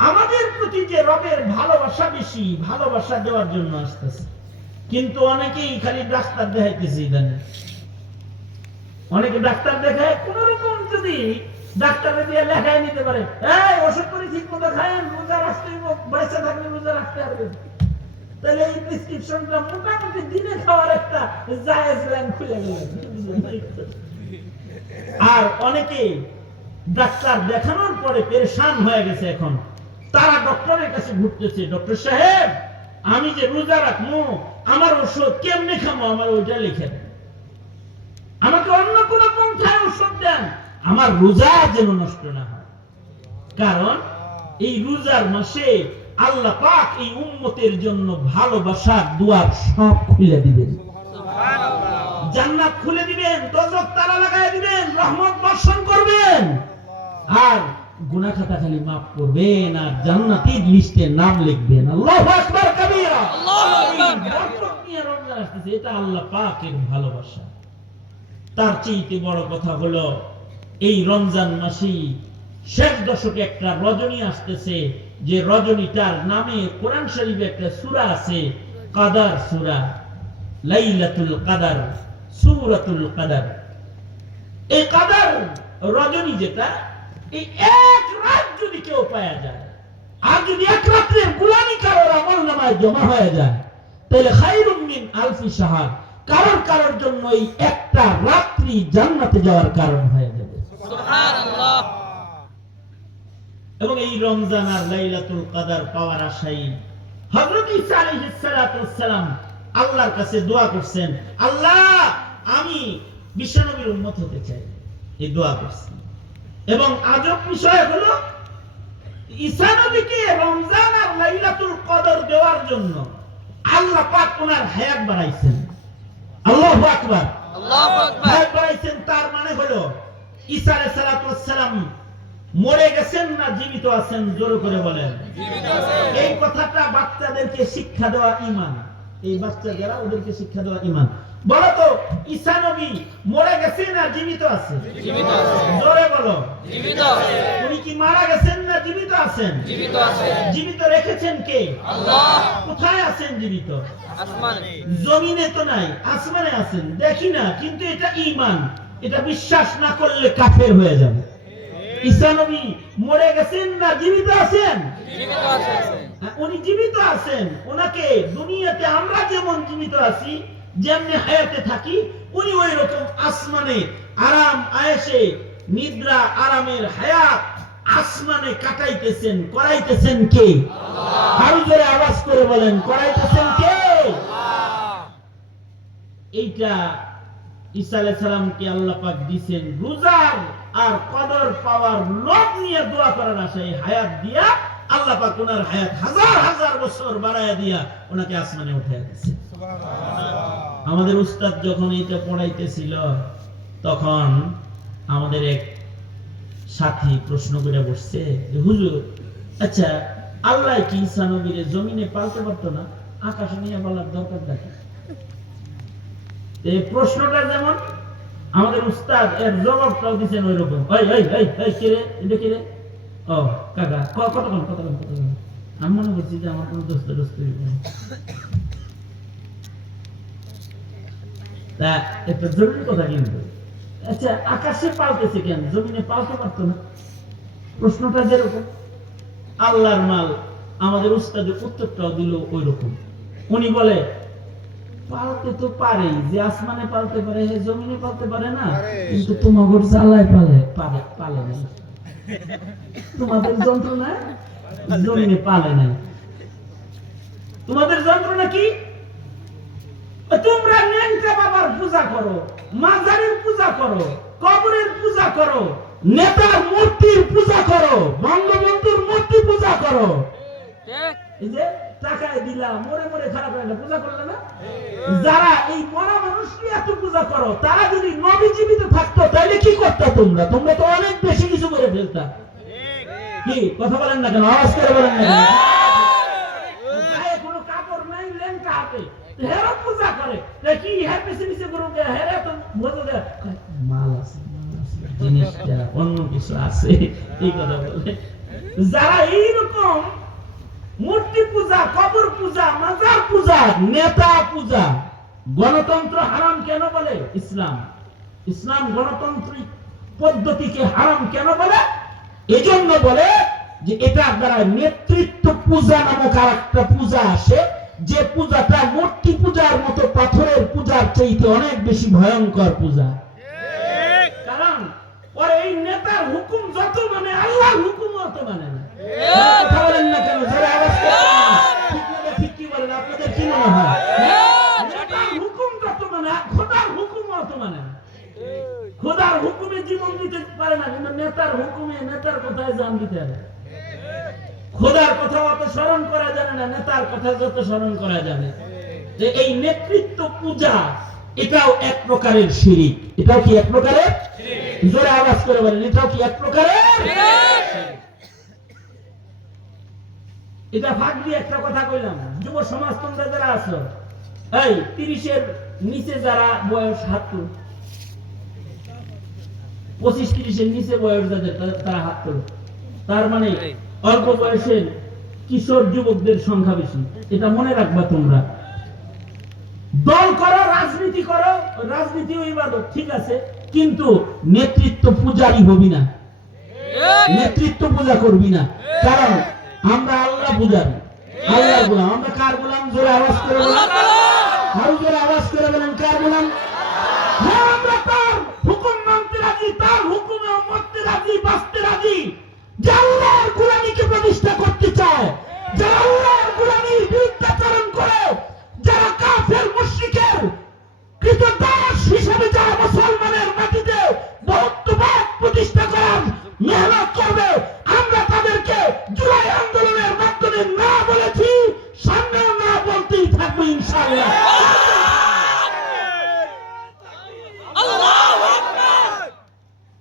আমাদের প্রতি যে রবের ভালোবাসা বেশি, ভালোবাসা দেওয়ার জন্য আসতেছে। কিন্তু অনেকেই খালি ডাক্তার দেখাইতেছে। ইদানিং অনেকে ডাক্তার দেখায় কোন রকম, যদি ডাক্তারে দিয়ে লেখায় নিতে পারে, এই ওষুধ করে ঠিক মতো খায়েন, রোজা রাখতে বেঁচে থাকলে রোজা রাখতে পারবে, তাহলে এই প্রেসক্রিপশনটা মোটামুটি দিনে খাওয়ার একটা জায়েজ লাইন খুলে গেল। আর অনেকে ডাক্তার দেখানোর পরে পেরেশান হয়ে গেছে, এখন তারা ডক্টরের কাছে ঘুরতেছে, ডক্টর সাহেব আমি যে রোজা রাখবো, আমার ওষুধ কেমনে খাবো, আমার ওইটা লিখে দেন, আমাকে অন্য কোন পন্থায় ওষুধ দেন, আমার রোজা যেন নষ্ট না হয়। কারণ এই রোজার মাসে আল্লাহ পাক এই উম্মতের জন্য ভালোবাসার দুয়ার সব খুলে দিবেন, জান্নাত খুলে দিবেন, দোজখ তালা লাগায় দিবেন, রহমত বর্ষণ করবেন, আর গুনাহ খাতা খালি মাফ করবেন, আর জান্নাতীর লিস্টে নাম লিখবেন। আল্লাহু আকবার কাবীরা, আল্লাহু আকবার। বরকত নিয়ে রমজান আসছে, এটা আল্লাহ পাকের ভালোবাসা। তার চেয়ে বড় কথা হলো এই রমজান মাসে শেষ দশকে একটা রজনী আসতেছে, যে রজনীটার নামে কোরআন শরীফে একটা সূরা আছে, কাদার সূরা, লাইলাতুল কাদার, সূরাতুল কাদার। এই কাদার রজনী যেটা, এই এক রাত যদি কেউ পাওয়া যায়, আর যদি এক রাতের গোলামি কারোর আমলনামায় জমা হয়ে যায়, তাহলে খায়রুম মিন আলফি শাহর, কারোর জন্য এই একটা রাত্রি জান্নাতে যাওয়ার কারণ হয়ে যাবে। সুবহানাল্লাহ। এবং এই রমজান আর লাইলাতুল কদর পাওয়ার আশায় হযরত ঈসা আলাইহিস সালাতু ওয়াস সালাম আল্লাহর কাছে দোয়া করছেন, আল্লাহ আমি বিশ্বনবীর উম্মত হতে চাই, এই দোয়া করছেন। এবং আজব বিষয় হলো ঈসা নবীকে রমজান আর লাইলাতুল কদর দেওয়ার জন্য আল্লাহ পাক ওনার হায়াত বাড়াইছেন। আল্লাহু আকবার, আল্লাহু আকবার। হায়াত বাড়াইছেন তার মানে হলো ঈসা আলাইহিস সালাতু ওয়াস সালাম মরে গেছেন না জীবিত আছেন? জোরে করে বলেন জীবিত আছেন। এই কথাটা বাচ্চাদেরকে শিক্ষা দেওয়া ঈমান, এই বাচ্চা যারা ওদেরকে শিক্ষা দেওয়া ঈমান। বলো তো ঈসা নবী মরে গেছেন না জীবিত আছেন? জীবিত আছেন। জোরে বলো জীবিত আছেন। উনি কি মারা গেছেন না জীবিত আছেন? জীবিত আছেন। জীবিত রেখেছেন কে? আল্লাহ। কোথায় আছেন জীবিত? আসমানে। জমিনে তো নাই, আসমানে আছেন, দেখি না, কিন্তু এটা ঈমান, এটা বিশ্বাস না করলে কাফের হয়ে যাবে। ঈসা নবী মরে গেছেন না জীবিত আছেন? জীবিত আছেন। উনি জীবিত আছেন। ওনাকে দুনিয়াতে আমরা যেমন জীবিত আছি, যেমনি হায়াতে থাকি, উনি ওই রকম আসমানে আরাম আয়েশে নিদ্রা আরামের হায়াত আসমানে কাটাইতেছেন। করাইতেছেন কে? আল্লাহ। আরো জোরে আওয়াজ করে বলেন, করাইতেছেন কে? আল্লাহ। এইটা ঈসা আলাইহিস সালামকে আল্লাহ পাক দিবেন রোজার আর কদর পাওয়ার লোভ নিয়ে দোয়া করার আশায় হায়াত দিয়া আল্লাহ পাক ওনার হায়াত হাজার হাজার বছর বাড়ায়া দিয়া ওনাকে আসমানে উঠাইয়া দিয়েছে। সুবহানাল্লাহ। আমাদের উস্তাদ যখন এটা পড়াইতেছিল, তখন আমাদের এক সাথী প্রশ্ন করে বসছে যে হুজুর, আচ্ছা আল্লাহ কি ঈসা নবীরে জমিনে পালতে পারতো না, আকাশে নিয়ে বলার দরকার দেখে? এই প্রশ্নটা যেমন আমাদের উস্তাদ এর জবাবটাও দিচ্ছেন ওই রকম। কিরে এটা কিরে? ও কাকা কতক্ষণ আমি মনে করছি যে আমার কোনো দোস্ত তা একটা জরুরি কথা কিন্তু, আচ্ছা আকাশে পালতেছে কেন, জমিনে পালতে পারতো না? প্রশ্নটা যেরকম আল্লাহর মাল, আমাদের উস্তাদের উত্তরটাও দিল ওই রকম। উনি বলে পালতে তো পারে, যে আসমানে পালতে পারে হে জমিনে পালতে পারে না, কিন্তু তোমাদের জ্বালায় পালে নাই, তোমাদের যন্ত্রণা জমিনে পালে নাই। তোমাদের যন্ত্রণা কি? তোমরা ন্যাংটা বাবার পূজা করো, মাজারের পূজা করো, কবরের পূজা করো, নেতার মূর্তির পূজা করো, বঙ্গবন্ধুর মূর্তি পূজা করো। এই যে টাকায় দিলা, মরে মরে খারাপ লাগে পূজা করলে না? যারা এই মরা মানুষকে এত পূজা করো, তারা যদি নবী জীবিত থাকতো তাহলে কি করতো তোমরা? তোমরা তো অনেক বেশি কিছু করে ফেলতা। কি কথা বলেন না কেন? আওয়াজ করে বলেন না কেন? গায়ে কোনো কাপড় নাই, লেংটা হাতে, হেরা পূজা করে। কি হের পিছে পিছে গুরু কে হেরে তো বোঝো যে মাল আছে, জিনিসটা অন্য কিছু আছে, এই কথা বলে। যারা এইরকম মূর্তি পূজা, কবর পূজা, মাজার পূজা, নেতা পূজা, গণতন্ত্র হারাম কেন বলে ইসলাম গণতান্ত্রিক পদ্ধতিকে হারাম কেন বলে? এজন্য বলে যে এটার দ্বারা নেতৃত্ব পূজা নামক আর একটা পূজা আসে, যে পূজাটা মূর্তি পূজার মতো পাথরের পূজার চাইতে অনেক বেশি ভয়ঙ্কর পূজা। কারণ ওর এই নেতার হুকুম যত মানে আল্লাহর হুকুম অত মানে না। কথা বলেন না কেন? যারা আওয়াজ করছেন ঠিক কি বলেন? আপনাদের কি মনে হয়? নেতার হুকুম যত মানে, খোদার হুকুম অত মানে না। খোদার হুকুমে জীবন দিতে পারে না, কিন্তু নেতার হুকুমে নেতার কথায় জান দিতে পারে। খোদার কথা অত স্মরণ করা জানে না, নেতার কথা যত স্মরণ করা জানে। যে এই নেতৃত্ব পূজা, এটাও এক প্রকারের শিরিক। এটাও কি এক প্রকারের? জোরে আওয়াজ করে বলেন, এটাও কি এক প্রকারের? এটা ভাগ দিয়ে একটা কথা কইলাম, যুব সমাজ তোমরা যারা আছো, এই 30-এর নিচে যারা বয়স, হাত তুলো। 25-30-এর নিচে বয়স যাদের, তারা হাত তুলো। তার মানে অল্প বয়সের কিশোর যুবকদের সংখ্যা বেশি। এটা মনে রাখবা তোমরা। দল করো, রাজনীতি করো, রাজনীতিও ইবাদত, ঠিক আছে, কিন্তু নেতৃত্ব পূজারই হবি না, নেতৃত্ব পূজা করবি না। কারণ আমরা আল্লাহ পূজারি, আল্লাহর গোলাম। আমরা কার গোলাম? জোরে আওয়াজ করে বলেন, আরো জোরে আওয়াজ করে বলেন, কার গোলাম? হ্যাঁ, আমরা তার হুকুম মানতে রাজি, তার হুকুমে মরতে রাজি, বাঁচতে রাজি। যে আল্লাহর গোলামীকে প্রতিষ্ঠা করতে চায়, যারা আল্লাহর গোলামীর বিরুদ্ধাচরণ করে, যারা কাফের মুশরিকের কৃতদাস হিসেবে যারা মুসলমানের মাটিতে বহুত্ববাদ প্রতিষ্ঠা করার মেহনত করবে, আমরা তাদেরকে জুলাই আন্দোলনের মাধ্যমে না বলেছি, সামনেও না বলতেই থাকবো ইনশাআল্লাহ।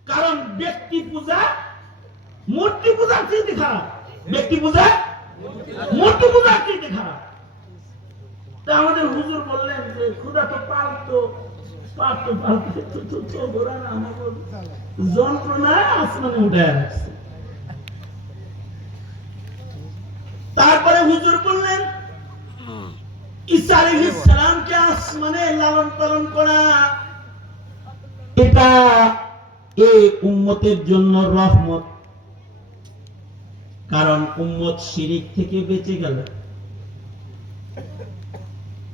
কারণ ব্যক্তি পূজা মূর্তি পূজার চাইতে খারাপ, ব্যক্তি পূজা মূর্তি পূজার চাইতে খারাপ। তা আমাদের হুজুর বললেন যে খোদা তো পালতো যন্ত্রণা আসমানে উঠে রাখছে। তারপরে হুজুর বললেন ঈসা আলাইহিস সালামকে আসমানে লালন পালন করা, এটা এই উম্মতের জন্য রহমত। কারণ উম্মত শিরিক থেকে বেঁচে গেল।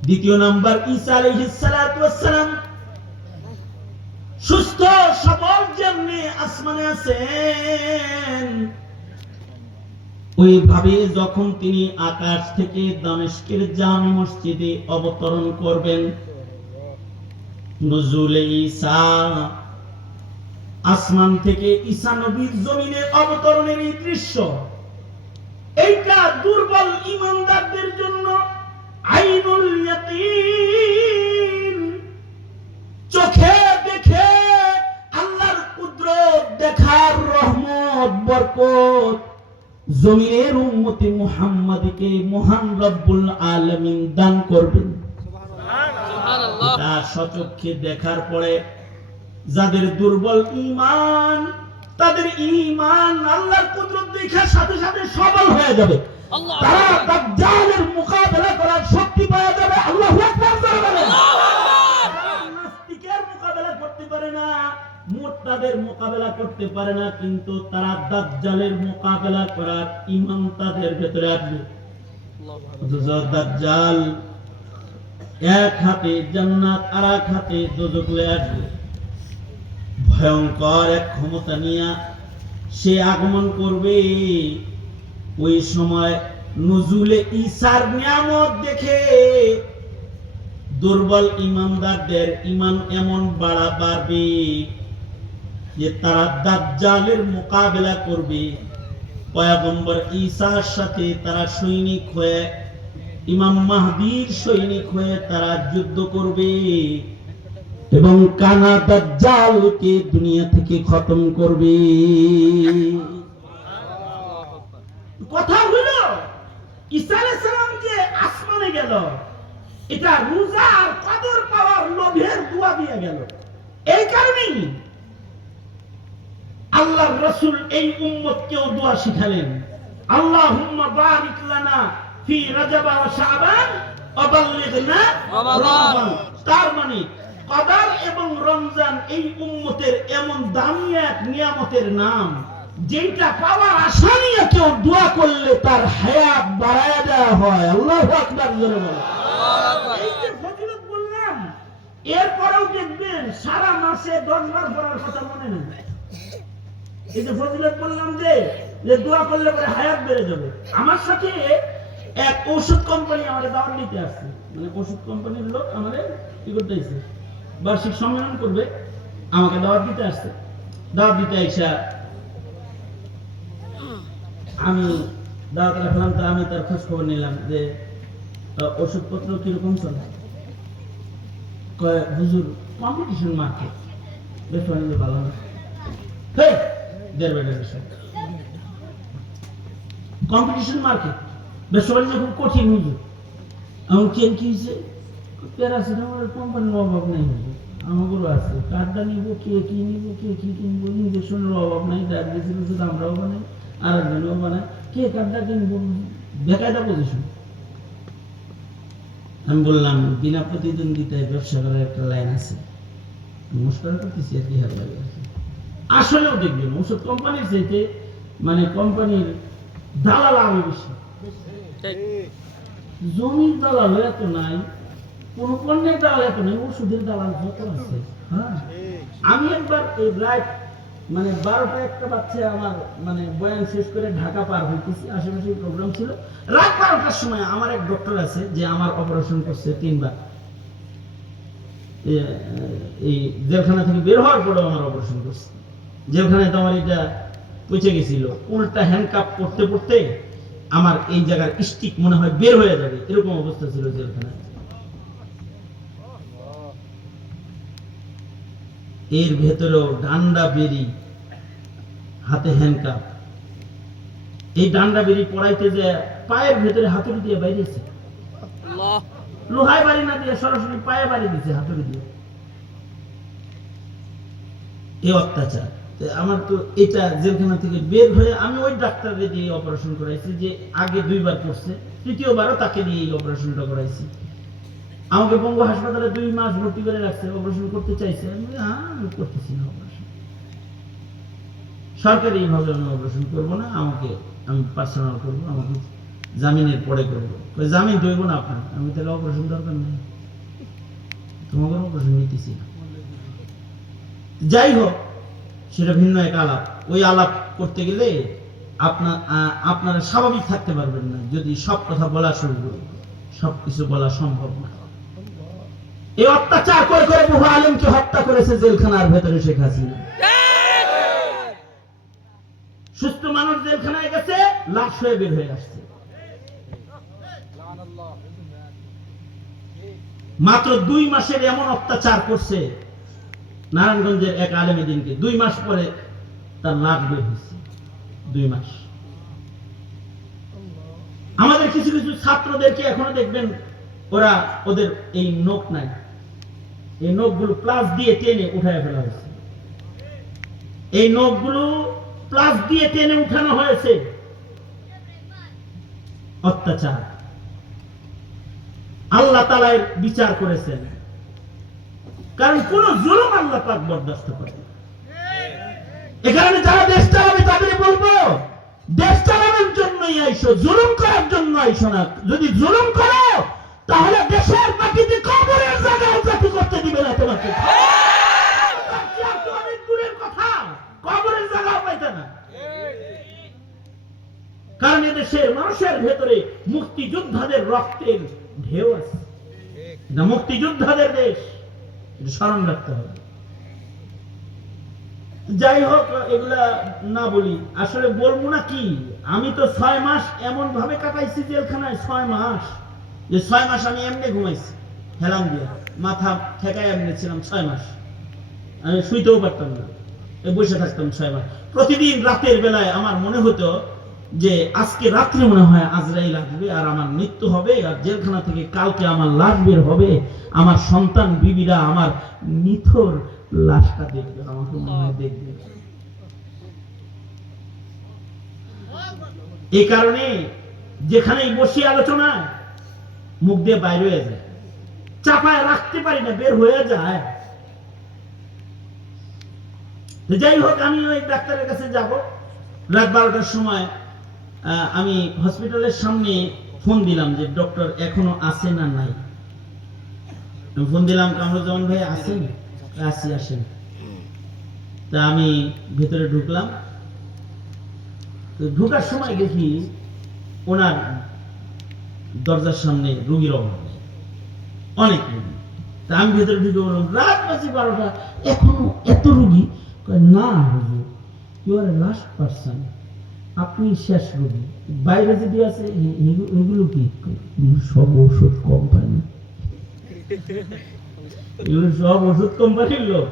দ্বিতীয় নাম্বার, ঈসা আলাইহিস সালাতু ওয়াস সালাম সুস্থ সবল যেমনি আসমানে আছেন, ওইভাবে যখন তিনি আকাশ থেকে দামেস্কের জামে মসজিদে অবতরণ করবেন, নুজুলে ঈসা, আসমান থেকে ঈসা নবীর জমিনে অবতরণের এই দৃশ্য, এইটা দুর্বল ঈমানদারদের জন্য আইনুল ইয়াকিন। চোখে দেখে আল্লাহর কুদরত দেখার রহমত জমিনের উম্মতি মুহাম্মাদীকে মহান রব্বুল আলামিন দান করবেন। সুবহানাল্লাহ। তা সচক্ষে দেখার পরে যাদের দুর্বল ঈমান, তাদের ঈমান আল্লাহর কুদরত দেখার সাথে সাথে সবল হয়ে যাবে। তারা দাজ্জালের মোকাবেলা করার শক্তি পাওয়া যাবে। আল্লাহু আকবার বলেন। নাস্তিকের মোকাবেলা করতে পারে না, মুরতাদের মোকাবেলা করতে পারে না, কিন্তু তারা দাজ্জালের মোকাবেলা করার ঈমান তাদের ভিতরে আসবে। দাজ্জাল এক হাতে জান্নাত আর এক হাতে দোজখ লয়ে আসবে। ভয়ঙ্কর এক ক্ষমতা নিয়ে সে আগমন করবে। ওই সময় নুজুলে ঈসার নিয়ামত দেখে দুর্বল ঈমানদারদের ঈমান এমন বাড়বে যে তারা দাজ্জালের মোকাবেলা করবে। পয়গম্বর ঈসার সাথে তারা সৈনিক হয়ে, ইমাম মাহদীর সৈনিক হয়ে তারা যুদ্ধ করবে এবং কানা দাজ্জালকে দুনিয়া থেকে খতম করবে। কথা হলো ঈসা আলাইহিস সালাম যে আসমানে গেল, এটা রোজা আর কদর পাওয়ার লোভের দোয়া দিয়ে গেল। এই কারণেই আল্লাহর রাসূল এই উম্মতকেও দোয়া শিখালেন, আল্লাহুম্মা বারিক লানা ফি রজব ওয়া শাবান ওয়া বাল্লিগনা রমাদান। তার মানে কদর এবং রমজান এই উম্মতের এমন দামি এক নিয়ামতের নাম, যেটা পাওয়ার আশা নিয়ে কেউ দোয়া করলে তার হায়াত বাড়ায়া দেওয়া হয়। আল্লাহু আকবার জোরে বলেন। এই যে ফজিলত বললাম, এরপরেও দেখবেন সারা মাসে 10 বার পড়ার কথা মনে নেই। এই যে ফজিলত বললাম যে দোয়া করলে পরে হায়াত বেড়ে যাবে। আমার সাথে এক ওষুধ কোম্পানি আমাদের দাওয়াত দিতে আসছে, মানে ওষুধ কোম্পানির লোক আমাদের কি করতে আসছে, বার্ষিক সম্মেলন করবে, আমাকে দাওয়াত দিতে আসছে। দাওয়াত দিতে আইসা আমি দাওয়াত রাখলাম, তো আমি তার খোঁজ খবর নিলাম যে ওষুধপত্র কিরকম চলে। হুজুর কম্পিটিশন মার্কেট, বেশ বাণিজ্য ভালো না। কম্পিটিশন মার্কেট, ব্যবসা বাণিজ্য খুব কঠিন হুজুর। আমার কেন কি হয়েছে, প্যারাসিটামলের কোম্পানির অভাব নেই হুজুর, আমাদেরও আছে। কার্ডটা নিব, কে কি নিব, কে কি কিনবো, ইঞ্জেকশনের অভাব নাই, ডায়াবেটিসের ওষুধ আমরাও বানাই, আর একজনও বানাই, কে কার্ডটা কিনবো, বেকায়দা পজিশন। আমি বললাম বিনা প্রতিদ্বন্দ্বিতায় ব্যবসা করার একটা লাইন আছে, মুশকিল করতেছি আর কি হার লাগে। আসলেও দেখবেন ওষুধ কোম্পানির চাইতে মানে কোম্পানির দালাল আরো বেশি। জমির দালাল এত নাই, কোন পণ্যের দালাল এত নাই, ওষুধের দালাল যত আছে। হ্যাঁ, আমি একবার এই রাত মানে 12টা 1টা বাচ্চা আমার মানে বয়ান শেষ করে ঢাকা পার হইতেছি, আশেপাশে প্রোগ্রাম ছিল। রাত 12টার সময় আমার এক ডক্টর আছে যে আমার অপারেশন করছে 3 বার। এই জেলখানা থেকে বের হওয়ার পরেও আমার অপারেশন করছে। জেলখানায় তো আমার এটা পচে গেছিল, উল্টা হ্যান্ডকাপ করতে করতে আমার এই জায়গার স্টিক মনে হয় বের হয়ে যাবে, এরকম অবস্থা ছিল জেলখানায়। এর ভেতরেও ডান্ডা বেরি, হাতে হ্যান্ডকাপ। এই ডান্ডা বেরি পড়াইতে যে পায়ের ভেতরে হাতুড়ি দিয়ে বাইরেছে, লোহায় বাড়ি না দিয়ে সরাসরি পায়ে বাড়ি দিচ্ছে হাতুড়ি দিয়ে। এই অত্যাচার। আমার তো এটা জেলখানা থেকে বের হয়ে আমি ওই ডাক্তারকে দিয়ে অপারেশন করাইছি, যে আগে 2 বার করছে, 3য়বারও তাকে দিয়ে এই অপারেশনটা করাইছি। আমাকে বঙ্গ হাসপাতালে 2 মাস ভর্তি করে রাখছে, অপারেশন করতে চাইছে। আমি করতেছি না অপারেশন, সরকারি ভাবে আমি অপারেশন করবো না, আমি পার্সোনাল করবো, আমাকে জামিনের পরে করবো। জামিন দইব না আপনার, আমি তাহলে অপারেশন দরকার নেই, তোমাকে অপারেশন নিতেছি না। যাই হোক, সেটা ভিন্ন এক আলাপ। ওই আলাপ করতে গেলে আপনারা স্বাভাবিক থাকতে পারবেন না যদি সব কথা বলা শুরু করি, সবকিছু বলা সম্ভব না। এই অত্যাচার করে করে বহু আলেমকে হত্যা করেছে জেলখানার ভেতরে শেখ হাসিনা। সুস্থ মানুষ জেলখানায় গেছে, লাশ হয়ে বের হয়ে আসছে। মাত্র 2 মাসের এমন অত্যাচার করছে নারায়ণগঞ্জের এক আলেমে দিনকে। 2 মাস পরে তার লাশ বের হয়েছে। 2 মাস। আমাদের কিছু কিছু ছাত্রদেরকে এখনো দেখবেন ওরা ওদের এই নখ নাই, এই নখগুলো প্লাস দিয়ে টেনে উঠায় ফেলা হয়েছে, এই নখগুলো প্লাস দিয়ে টেনে উঠানো হয়েছে। অত্যাচার আল্লাহ তাআলা বিচার করেছেন, কারণ কোন জুলুম আল্লাহ পাক বরদাস্ত করে না। এখানে যারা দেশ চালাবে তাদের বলবো, দেশ চালানোর জন্যই আইসো, জুলুম করার জন্য আইসো না। যদি জুলুম করো তাহলে দেশের মাটিতে কবরের জায়গায় জাতি করতে দিবে না তোমাকে। অনেক দূরের কথা, কবরের জায়গা পাইতে না। কারণ এদেশের মানুষের ভেতরে মুক্তিযোদ্ধাদের রক্তের ঢেউ আছে, না মুক্তিযোদ্ধাদের দেশ, স্মরণ রাখতে হবে। যাই হোক, এগুলা না বলি, আসলে বলবো না কি, আমি তো 6 মাস এমন ভাবে কাটাইছি জেলখানায়, 6 মাস, যে 6 মাস আমি এমনি ঘুমাইছি, হেলাম দিয়া মাথা ঠেকায় এমনি ছিলাম 6 মাস। আমি শুইতেও পারতাম না, বসে থাকতাম 6 মাস। প্রতিদিন রাতের বেলায় আমার মনে হতো যে আজকে রাত্রে মনে হয় আজরাইল আসবে আর আমার মৃত্যু হবে, আর জেলখানা থেকে কালকে আমার লাশ বের হবে, আমার সন্তান বিবিরা আমার নিথর লাশটা দেখবে, আমাকে মনে হয় দেখবে। এই কারণে যেখানেই বসে আলোচনা মুখ দিয়ে বাইরে হয়ে যায়, চাপায় রাখতে পারি না, বের হয়ে যায়। যাই হোক, আমি ওই ডাক্তারের কাছে যাব রাত 12টার সময়। আমি হসপিটালের সামনে ফোন দিলাম যে ডক্টর এখনো আছে না নাই। ফোন দিলাম, কামরুজ্জামান ভাই আছেন? আসি, আসেন। তা আমি ভেতরে ঢুকলাম, তো ঢুকার সময় দেখি ওনার দরজার সামনে রুগীর অভাব নেই, অনেক রুগী। তা আমি ভেতরে ঢুকে বললাম, রাত 12টা এখনো এত রুগী? না হুজুর, ইউ আর লাস্ট পারসন, আপনি শেষ রোগী। বাইরে যদি আছে এগুলো কি? সব ওষুধ কোম্পানি, এগুলো সব ওষুধ কোম্পানির লোক।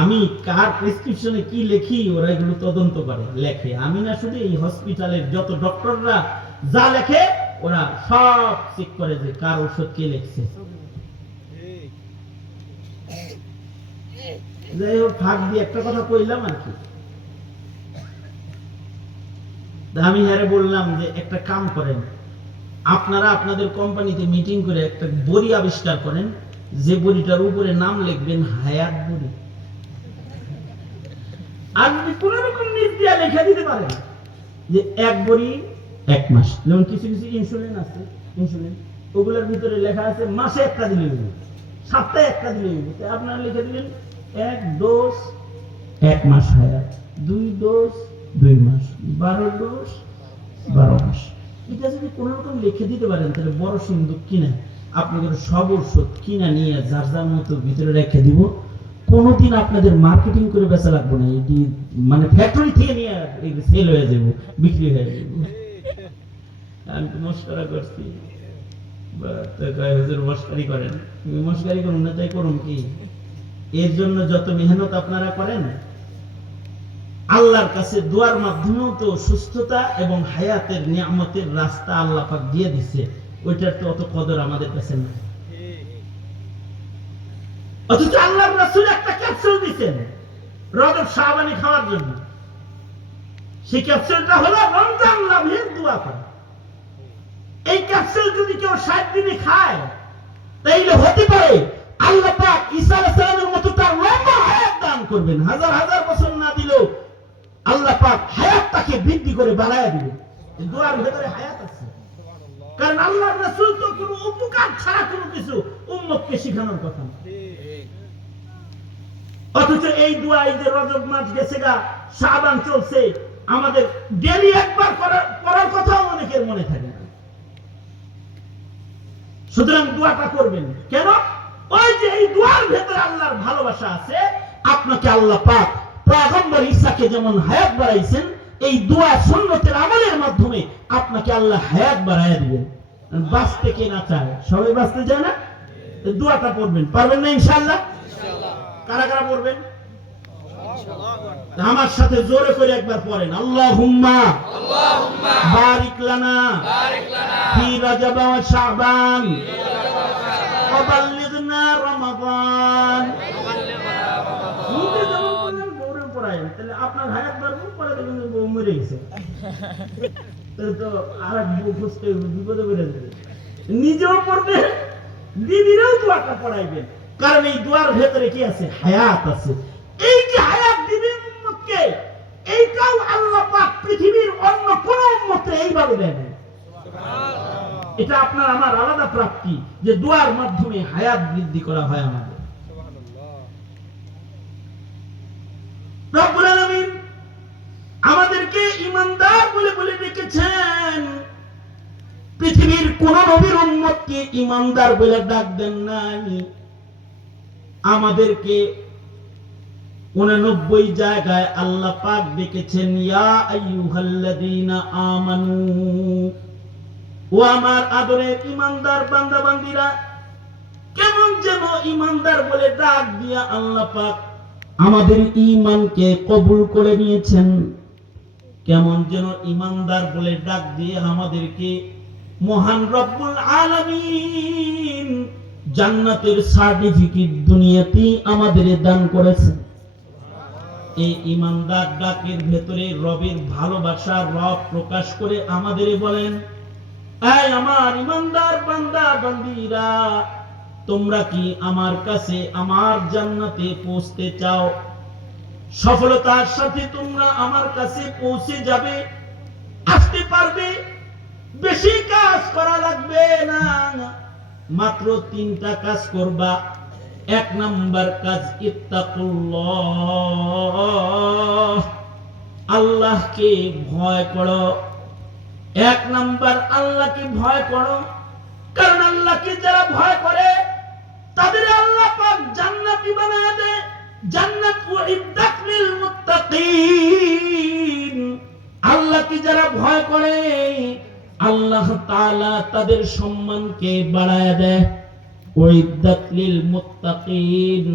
আমি কার প্রেসক্রিপশনে কি লেখি ওরা এগুলো তদন্ত করে, লেখে। আমি না, শুধু এই হসপিটালের যত ডক্টররা যা লেখে ওরা সব চেক করে যে কার ওষুধ কে লিখছে। যাই হোক, ফাঁক দিয়ে একটা কথা কইলাম আর কি। আমি হারে বললাম যে একটা কাম করেন, আপনারা আপনাদের কোম্পানিতে মিটিং করে একটা বড়ি আবিষ্কার করেন, যে বড়িটার উপরে নাম লিখবেন হায়াত বড়ি। আর যদি কোন রকম নিজ দিয়ে লেখা দিতে পারেন যে 1 বড়ি 1 মাস, যেমন কিছু কিছু ইনসুলিন আছে, ইনসুলিন ওগুলোর ভিতরে লেখা আছে মাসে একটা দিলে হইবে, সপ্তাহে একটা দিলে হইবে। আপনারা লিখে দিলেন 1 ডোজ 1 মাস হায়াত, 2 ডোজ 2 মাস, 12 ডোজ 12 মাস। এটা যদি কোন রকম লিখে দিতে পারেন তাহলে বড় সিন্ধুক কিনা আপনাদের সব ওষুধ কিনা নিয়ে যার যার মতো ভিতরে রেখে দিব। কোনোদিন আপনাদের মার্কেটিং করে বেচা লাগবে না, এটি মানে ফ্যাক্টরি থেকে নিয়ে সেল হয়ে যাবে, বিক্রি হয়ে যাবে। আমি তো মস্করা করছি, মস্কারি করেন, মস্কারি করুন না, তাই করুন কি? এর জন্য যত মেহনত আপনারা করেন, আল্লাহর কাছে দোয়ার মাধ্যমেও তো সুস্থতা এবং হায়াতের নিয়ামতের রাস্তা আল্লাহ পাক দিয়ে দিছে, ওইটার তো অত কদর আমাদের কাছে না। অথচ আল্লাহর রাসূল একটা ক্যাপসুল দিয়েছেন রজব শাবানি খাওয়ার জন্য। সেই ক্যাপসুলটা হলো রমজান লাভের দোয়া করা। এই ক্যাপসুল যদি কেউ 60 দিনে খায় তাইলে হতে পারে আল্লাহ পাক ঈসা আলাইহিস সালামের মতো তার লম্বা হায়াত দান করবেন। হাজার হাজার বছর না দিলেও আল্লাহ পাক হায়াতটাকে বৃদ্ধি করে বাড়ায়া দিবেন। এই দোয়ার ভিতরে হায়াত আছে, কারণ আল্লাহর রাসূল তো কোনো উপকার ছাড়া কোনো কিছু উম্মতকে শেখানোর কথা না। অথচ এই দোয়া, এই যে রজব মাস গেছে গা, শাবান চলছে, আমাদের ডেইলি একবার করার কথাও অনেকের মনে থাকে না। সুতরাং দোয়াটা করবেন কেন? ওই যে এই দোয়ার ভেতরে আল্লাহর ভালোবাসা আছে। আপনাকে আল্লাহ পাক পয়গম্বর ঈসাকে যেমন হায়াত বাড়াইছেন, এই দোয়া সুন্নতের আমলের মাধ্যমে আপনাকে আল্লাহ হায়াত বাড়ায়া দিবেন। বাঁচতে কে না চায়? সবাই বাঁচতে চায় না? দোয়াটা পড়বেন, পারবেন না ইনশাআল্লাহ? কারা কারা পড়বেন? আমার সাথে জোরে করে একবার পড়েন, আল্লাহুম্মা বারিক লানা ফি রাজাব ওয়া শাবান ওয়া বাল্লিগনা রমাদান। তাহলে আপনার হায়াত বাড়বে, পরে দেখবেন বউ মরে গেছে, তাহলে তো আর এক বউ খুঁজতে বিপদে পড়ে যাবে। নিজেও পড়বে, দিদিরাও দোয়াটা পড়াইবেন, কারণ এই দোয়ার ভেতরে কি আছে? হায়াত আছে। এই যে হায়াত দিবেন উম্মতকে, এইটাও আল্লাহ পাক পৃথিবীর অন্য কোন উম্মতকে এইভাবে দেন। এটা আপনার আমার আলাদা প্রাপ্তি যে দোয়ার মাধ্যমে হায়াত বৃদ্ধি করা হয় আমাদের। রব্বুল আলামিন আমাদেরকে ঈমানদার বলে বলে ডেকেছেন। পৃথিবীর কোন নবীর উম্মতকে ঈমানদার বলে ডাক দেন নাই। আমাদেরকে 89 জায়গায় আল্লাহ পাক ডেকেছেন ইয়া আইয়ুহাল্লাযীনা আমানু, ও আমার আদরের ঈমানদার বান্দা বান্দীরা। কেমন যেন ঈমানদার বলে ডাক দিয়া আল্লাহ পাক আমাদের ঈমানকে কবুল করে নিয়েছেন। কেমন যেন ঈমানদার বলে ডাক দিয়ে আমাদেরকে মহান রব্বুল আলামিন জান্নাতের সার্টিফিকেট দুনিয়াতেই আমাদের দান করেছেন। এই ঈমানদার ডাকের ভেতরে রবের ভালোবাসা রব প্রকাশ করে আমাদের বলেন, এই আমার ঈমানদার বান্দা বান্দীরা, তোমরা কি আমার কাছে আমার জান্নাতে পৌঁছতে চাও? সফলতার সাথে তোমরা আমার কাছে পৌঁছে যাবে, আসতে পারবে। বেশি কাজ করা লাগবে না, মাত্র 3টা কাজ করবা। 1 নাম্বার কাজ ইত্তাকুল্লাহ, আল্লাহকে ভয় করো। 1 নাম্বার আল্লাহকে ভয় করো, কারণ আল্লাহকে যারা ভয় করে তাদের আল্লাহ পাক জান্নাতি বানায় দেয়। জান্নাত উইদ্দাত লিল মুত্তাকিন। আল্লাহকে যারা ভয় করে আল্লাহ তাআলা তাদের সম্মানকে বাড়ায় দেয়। উইদ্দাত লিল মুত্তাকিন,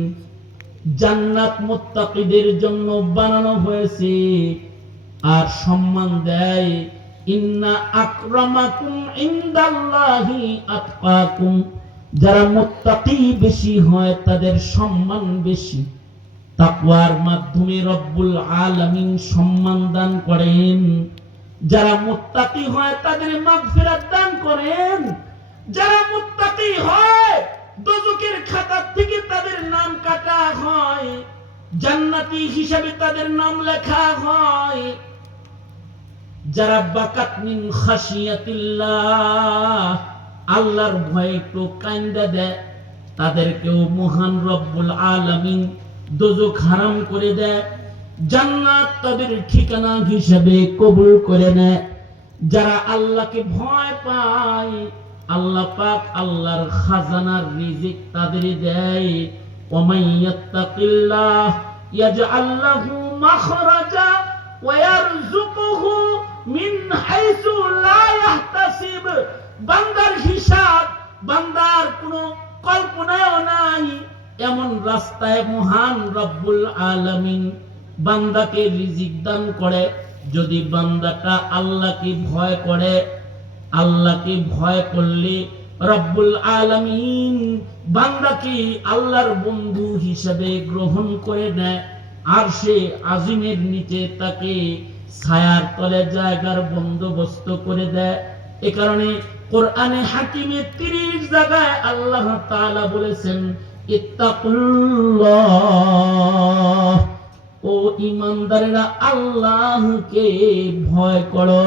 জান্নাত মুত্তাকিদের জন্য বানানো হয়েছে। আর সম্মান দেয়, ইন্না আকরামাকুম ইনদাল্লাহি আতকাকুম। যারা মুত্তাকি বেশি হয় তাদের সম্মান বেশি। তাকওয়ার মাধ্যমে রব্বুল আলামিন সম্মান দান করেন। যারা মুত্তাকি হয় তাদের মাগফিরাত দান করেন। যারা মুত্তাকি হয় দোজখের খাতা থেকে তাদের নাম কাটা হয়, জান্নাতি হিসাবে তাদের নাম লেখা হয়। যারা বাকাত মিন খাশিয়াতিল্লাহ, আল্লাহর ভয়ে একটু কান্দা দেয়, তাদেরকেও মহান রব্বুল আলামিন দোজখ হারাম করে দেয়, জান্নাত তাদের ঠিকানা হিসেবে কবুল করে নেয়। যারা আল্লাহকে ভয় পায় আল্লাহ পাক আল্লাহর খাজানার রিজিক তাদের দেয়। ওমাইয়াত্তাকিল্লাহ ইয়াজআল লাহু মাখরাজা ওয়া ইয়ারযুকুহু মিন হাইসু লা ইয়াহতাসিব। বান্দার হিসাব, বান্দার কোনো কল্পনাও নাই, এমন রাস্তায় মহান রব্বুল আলামিন বান্দাকে রিজিক দান করে। যদি বান্দাটা আল্লাহকে ভয় করে, আল্লাহকে ভয় করলে রব্বুল আলামিন বান্দাকে আল্লাহর বন্ধু হিসেবে গ্রহণ করে নেয়। আর সে আজিমের নিচে তাকে ছায়ার তলে জায়গার বন্দোবস্ত করে দেয়। এ কারণে কোরআনে হাকিমে 30 জায়গায় আল্লাহ তাআলা বলেছেন ইত্তাকুল্লাহ, ও ঈমানদারেরা আল্লাহকে ভয় করো।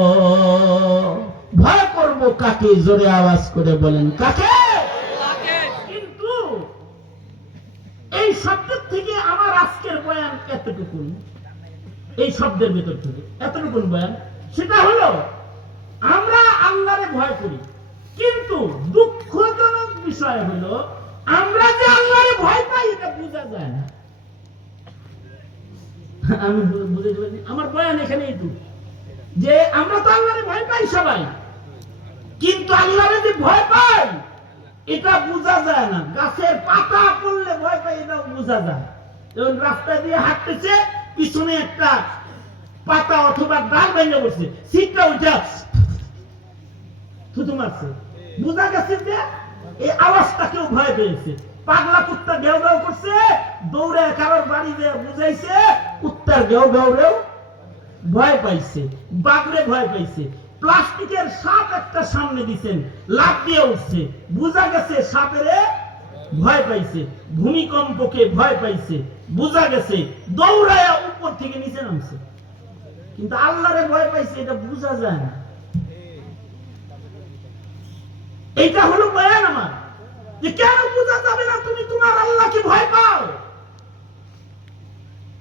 ভয় করব কাকে? জোরে আওয়াজ করে বলেন, কাকে? কিন্তু এই শব্দের থেকে আমার আজকের বয়ান এতটুকু, এই শব্দের ভিতর থেকে এতটুকু বয়ান, সেটা হলো আমরা আল্লাহরে ভয় করি, কিন্তু দুঃখজনক বিষয় হলো আমরা যে আল্লাহরে ভয় পাই এটা বোঝা যায় না। আমি বুঝতে পারি আমার বয়ান এখানে একটু যে আমরা তো আল্লাহরে ভয় পাই সবাই, কিন্তু আল্লাহরে যে ভয় পাই এটা বোঝা যায় না। গাছের পাতা পড়লে ভয় পাই এটাও বোঝা যায়। যখন রাস্তা দিয়ে হাঁটতেছে পিছনে একটা পাতা অথবা ডাল ভেঙে বসে, সিটটা উঠে থুতু মারছে। বুঝা গেছে যে এই আওয়াজটা কেউ ভয় পেয়েছে। পাগলা কুত্তা ঘেউ ঘেউ করছে, দৌড়ে কারোর বাড়ি দিয়ে বুঝাইছে, কুত্তার ঘেউ ঘেউ ভয় পাইছে, বাঘরে ভয় পাইছে। প্লাস্টিকের সাপ একটা সামনে দিছেন, লাফ দিয়ে উঠছে, বুঝা গেছে সাপেরে ভয় পাইছে। ভূমিকম্পকে ভয় পাইছে, বুঝা গেছে দৌড়ায়া উপর থেকে নিচে নামছে। কিন্তু আল্লাহরে ভয় পাইছে, এটা বুঝা যায় না। এইটা হলো বয়ান আমার, যে কেন বুঝা যাবে না তুমি তোমার আল্লাহকে ভয় পাও।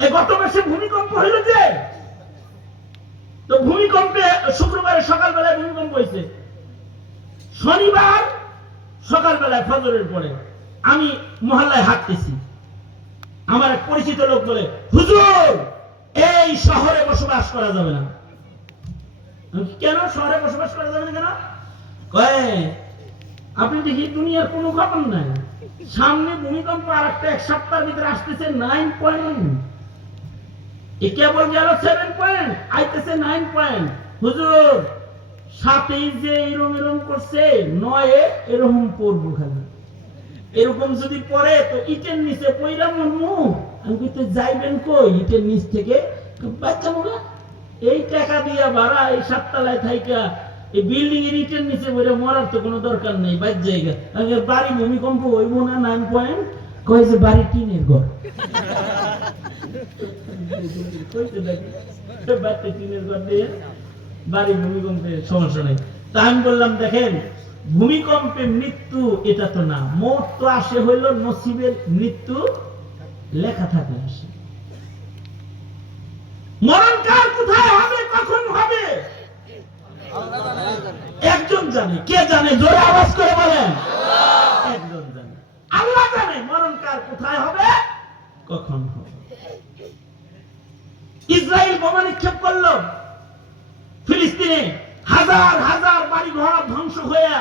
এই গত মাসে ভূমিকম্প হইল যে, তো ভূমিকম্পে শুক্রবারে সকালবেলায় ভূমিকম্প হয়েছে। শনিবার সকালবেলায় ফজরের পরে আমি মহল্লায় হাঁটতেছি, আমার এক পরিচিত লোক বলে, হুজুর এই শহরে বসবাস করা যাবে না। কেন শহরে বসবাস করা যাবে না কেন? কয় আপনি দেখি দুনিয়ার কোনো খবর নাই, সামনে ভূমিকম্প আর একটা এক সপ্তাহের ভিতরে আসতেছে 9.1, কেবল গেল 7 পয়েন্ট, আইতেছে 9 পয়েন্ট। হুজুর সাথেই যে এরম করছে, 9 এরকম পড়বো খালি। এরকম যদি পড়ে তো ইটের নিচে পইরা মরমু। আমি কইতে যাইবেন কই ইটের নিচ থেকে? বাচ্চা মোলা এই টাকা দিয়া ভাড়া এই 7 তলায় থাইকা এই বিল্ডিং এর ইটের নিচে পইরা মরার তো কোনো দরকার নেই, বাদ জায়গা। আমি বাড়ি ভূমিকম্প হইব না 9 পয়েন্ট, কই যে বাড়ি টিনের ঘর। বাড়ি ভূমিকম্পে সমস্যা নেই। তা আমি বললাম দেখেন, ভূমিকম্পে মৃত্যু এটা তো না, মৌত তো আসে হইল নসিবের, মৃত্যু লেখা থাকে আসে। মরণ কার কোথায় হবে, কখন হবে একজন জানে। কে জানে? জোরে আওয়াজ করে বলেন। একজন জানে, আল্লাহ জানে মরণ কার কোথায় হবে, কখন হবে। ইসরায়েল বোমা নিক্ষেপ করলো ফিলিস্তিনে, হাজার হাজার বাড়ি ঘর ধ্বংস হয়ে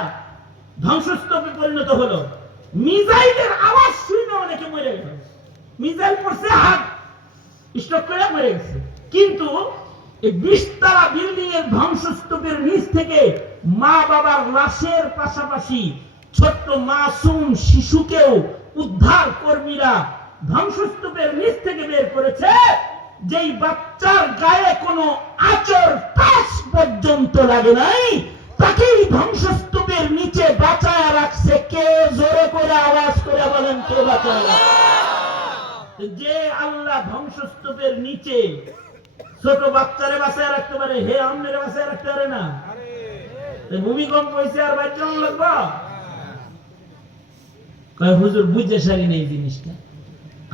ধ্বংসস্তূপে পরিণত হলো। মিসাইলের আওয়াজ শুনে অনেকে মরে গেল। মিসাইল পড়ছে, হাত স্ট্রোক করে মরে গেছে। কিন্তু এই 20 তলা বিল্ডিং এর ধ্বংসস্তূপের নিচ থেকে মা বাবার লাশের পাশাপাশি ছোট্ট মাসুম শিশুকেও উদ্ধার কর্মীরা ধ্বংসস্তূপের নিচ থেকে বের করেছে। যেই বাচ্চার গায়ে কোনো আঁচড় টাচ পর্যন্ত লাগে নাই, তাকেই ধ্বংসস্তূপের নিচে বাঁচায় রাখছে কে? জোরে করে আওয়াজ করে বলেন, কে বাঁচায়? যে আল্লাহ ধ্বংসস্তূপের নিচে ছোট বাচ্চারে বাঁচায় রাখতে পারে, হে আমনেরে বাঁচায় রাখতে পারে না? ভূমিকম্প হয়েছে আর বাচ্চা লাগবে? কয় হুজুর বুঝে সারি নেই জিনিসটা।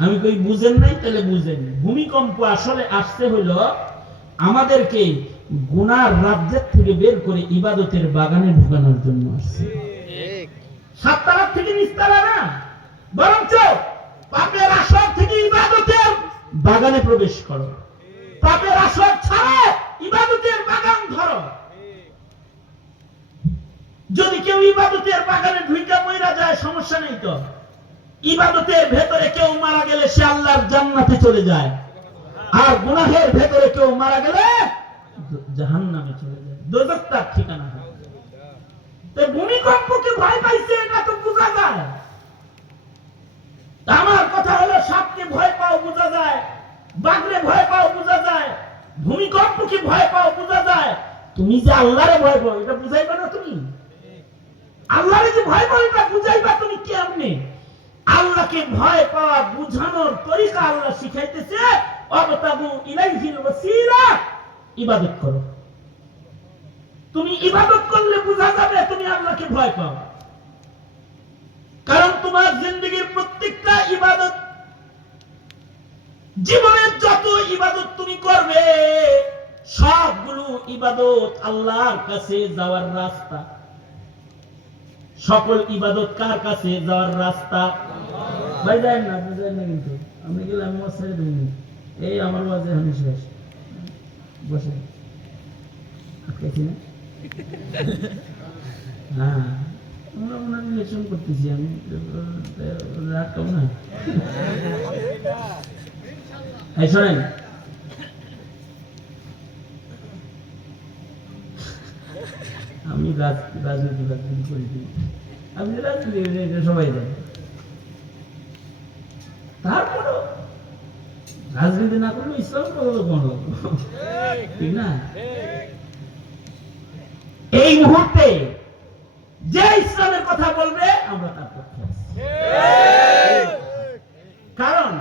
আমি কই বুঝেন নাই? তাহলে বুঝেন। ভূমিকম্প আসলে আসতে হলো আমাদেরকে গুনার রাজ্যের থেকে বের করে ইবাদতের বাগানে ঢুকানোর জন্য আসছে। 7 তলা থেকে নিচতলা না, বরঞ্চ পাপের আসর থেকে ইবাদতের বাগানে প্রবেশ করো। পাপের আসর ছাড়া ইবাদতের বাগান ধরো। যদি কেউ ইবাদতের বাগানে ঢুইকা মইরা যায় সমস্যা নেই তো। ইবাদতের ভেতরে কেউ মারা গেলে সে আল্লাহর জান্নাতে চলে যায়, আর গুনাহের ভেতরে কেউ মারা গেলে জাহান্নামে চলে যায়, দোজখ তার ঠিকানা হয়। তাই ভূমিকম্পকে ভয় পাইছে এটা তো বোঝা যায়। আমার কথা হলো সাপকে ভয় পাও বোঝা যায়, বাঘরে ভয় পাও বোঝা যায়, ভূমিকম্পকে ভয় পাও বোঝা যায়। তুমি যে আল্লাহরে ভয় পাও এটা বুঝাইবা না? তুমি আল্লাহরে যে ভয় পাও এটা বুঝাইবা তুমি কেমনে? আল্লাহকে ভয় পাওয়া বুঝানোর তরিকা আল্লাহ শিখাইতেছে, অবতাবু ইলাইহিল ওয়াসিলা, ইবাদত করো। তুমি ইবাদত করলে বোঝা যাবে তুমি আল্লাহকে ভয় পাও। কারণ তোমার জিন্দেগীর প্রত্যেকটা ইবাদত, জীবনের যত ইবাদত তুমি করবে সবগুলো ইবাদত আল্লাহর কাছে যাওয়ার রাস্তা। সকল ইবাদত কার কাছে যাওয়ার রাস্তা? ভাই যায় না, বুঝায় না। কিন্তু আমি গেলে আমি ছেড়ে দেব। এই আমার বাজে আমি শেষ, বসে আটকাইছি না? হ্যাঁ, আমরা মনে হয় রিলেশন করতেছি, আমি রাখতাম না। এই শোনেন, রাজনীতি করি আপনি রাজনীতি সবাই জানেন। তারপরেও রাজনীতি না করলে ইসলাম কত কোন লোক, ঠিক না? এই মুহূর্তে যে ইসলামের কথা বলবে আমরা তার পক্ষে আছি। কারণ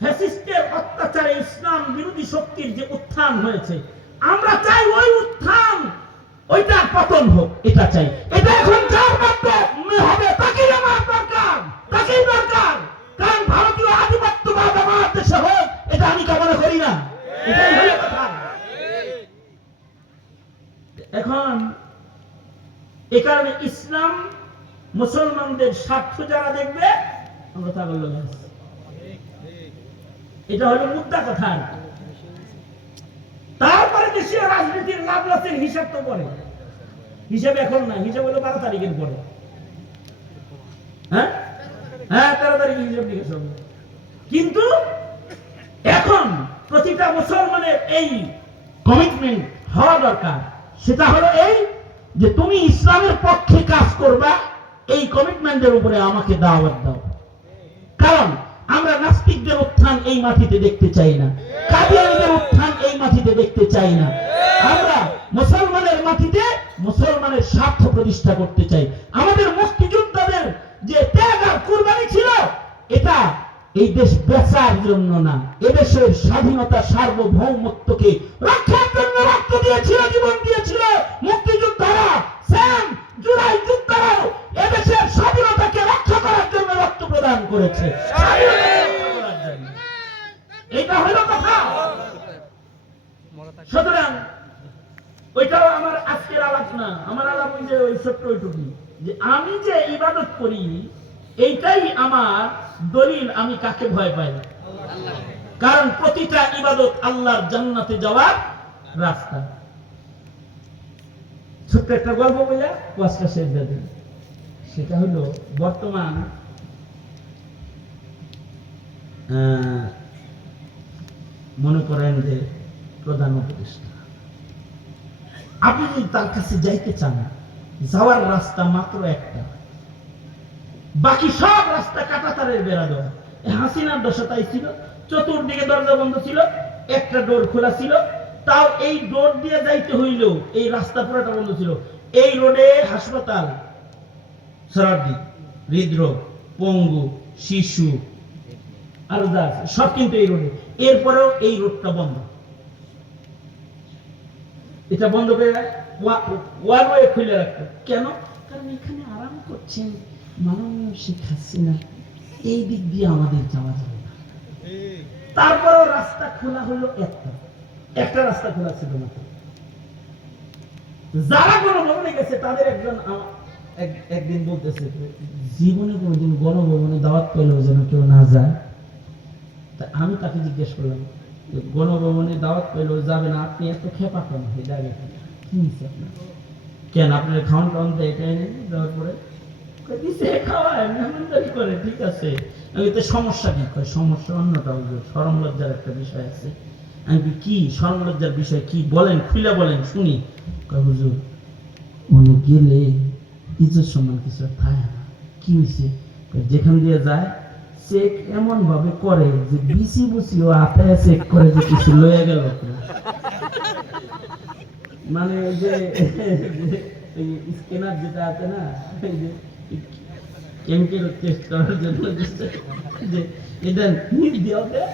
ফ্যাসিস্টের অত্যাচারে ইসলাম বিরোধী শক্তির যে উত্থান হয়েছে, আমরা চাই ওই উত্থান, ওইটা পতন হোক, এটা চাই। এটা এখন যার মাধ্যমে হবে তাকেই আমার দরকার, তাকেই দরকার। কারণ ভারতীয় আধিপত্যবাদ আমার দেশে হোক, এটা আমি কামনা করি না। এটাই হলো কথা। এখন এ কারণে ইসলাম মুসলমানদের স্বার্থ যারা দেখবে আমরা তা বললো, এটা হলো মুদ্রা কথা। তারপরে দেশীয় রাজনীতির লাভ লসের হিসাব তো পরে, হিসাব এখন না, হিসাব হলো 12 তারিখের পরে। হ্যাঁ হ্যাঁ 13 তারিখে হিসাব নিকাশ হবে। কিন্তু এখন প্রতিটা মুসলমানের এই কমিটমেন্ট হওয়া দরকার। সেটা হলো এই যে তুমি ইসলামের পক্ষে কাজ করবা, এই কমিটমেন্টের উপরে আমাকে দাওয়াত দাও। কারণ আমরা নাস্তিকদের উত্থান এই মাটিতে দেখতে চাই না, কাদিয়ানীদের উত্থান এই মাটিতে দেখতে চাই না। আমরা মুসলমানের মাটিতে মুসলমানের স্বার্থ প্রতিষ্ঠা করতে চাই। আমাদের মুক্তিযোদ্ধাদের যে ত্যাগ আর কুরবানি ছিল, এটা এই দেশ বেচার জন্য না, এদেশের স্বাধীনতা সার্বভৌমত্বকে রক্ষার জন্য রক্ত দিয়েছিল, জীবন দিয়েছিল মুক্তিযোদ্ধারা। সেম জুলাই যোদ্ধারাও এদেশের স্বাধীনতাকে রক্ষা করার জন্য রক্ত প্রদান করেছে। এটা হলো কথা। সুতরাং ওইটাও আমার আজকের আলাপ না, আমার আলাপ ওই যে ওই ছোট্ট ওইটুকু যে আমি যে ইবাদত করি, এইটাই আমার দলিল আমি কাকে ভয় পাই। কারণ প্রতিটা ইবাদত আল্লাহর জান্নাতে যাওয়ার রাস্তা। ছোট্ট একটা গল্প বলে ওয়াজটা শেষ করে। সেটা হলো বর্তমান মনে করেন যে প্রধান উপদেষ্টা, আপনি যদি তার কাছে যাইতে চান, যাওয়ার রাস্তা মাত্র একটা, বাকি সব রাস্তা কাঁটাতারের বেড়া দেওয়া। হাসিনার দশা তাই ছিল, চতুর্দিকে দরজা বন্ধ ছিল, একটা ডোর খোলা ছিল, তাও এই ডোর দিয়ে যাইতে হইল, এই রাস্তা পুরোটা বন্ধ ছিল। এই রোডে হাসপাতাল, সর্দি, হৃদরোগ, পঙ্গু, শিশু আর সব কিন্তু এই রোডে। এরপরেও এই রোডটা বন্ধ। এটা বন্ধ করে ওয়ান ওয়ে খুলে রাখতো কেন? কারণ এখানে আরাম করছেন মাননীয় শেখ হাসিনা, এই দিক দিয়ে আমাদের যাওয়া যাবে না। তারপরেও রাস্তা খোলা হলো একটা রাস্তা খোলা ছিল মাত্র। যারা গণভবনে গেছে তাদের একজন একদিন বলতেছে, জীবনে কোনোদিন গণভবনে দাওয়াত পেলেও যেন কেউ না যায়। তা আমি তাকে জিজ্ঞেস করলাম, গণভবনে দাওয়াত পেলেও যাবে না, আপনি এত খেপা কেন? কেন আপনার খাওয়ান টাউন এটাই নেই দেওয়ার পরে করে ঠিক আছে। আমি তো সমস্যা কি কয়, সমস্যা অন্যটা শরম লজ্জার একটা বিষয় আছে। আমি কি শরম লজ্জার বিষয় কি বলেন, খুলে বলেন শুনি। হুজুর উনি গেলে ইজ্জত সম্মান কিছু থাকে না। কি হয়েছে? যেখান দিয়ে যায় চেক এমন ভাবে করে যে বিসি বুসিও হাতে চেক করে যে কিছু লয়ে গেল। মানে যে স্ক্যানার যেটা আছে না, কেমিক্যাল টেস্ট করার জন্য যে এটা নিচ দিয়েও দেয়,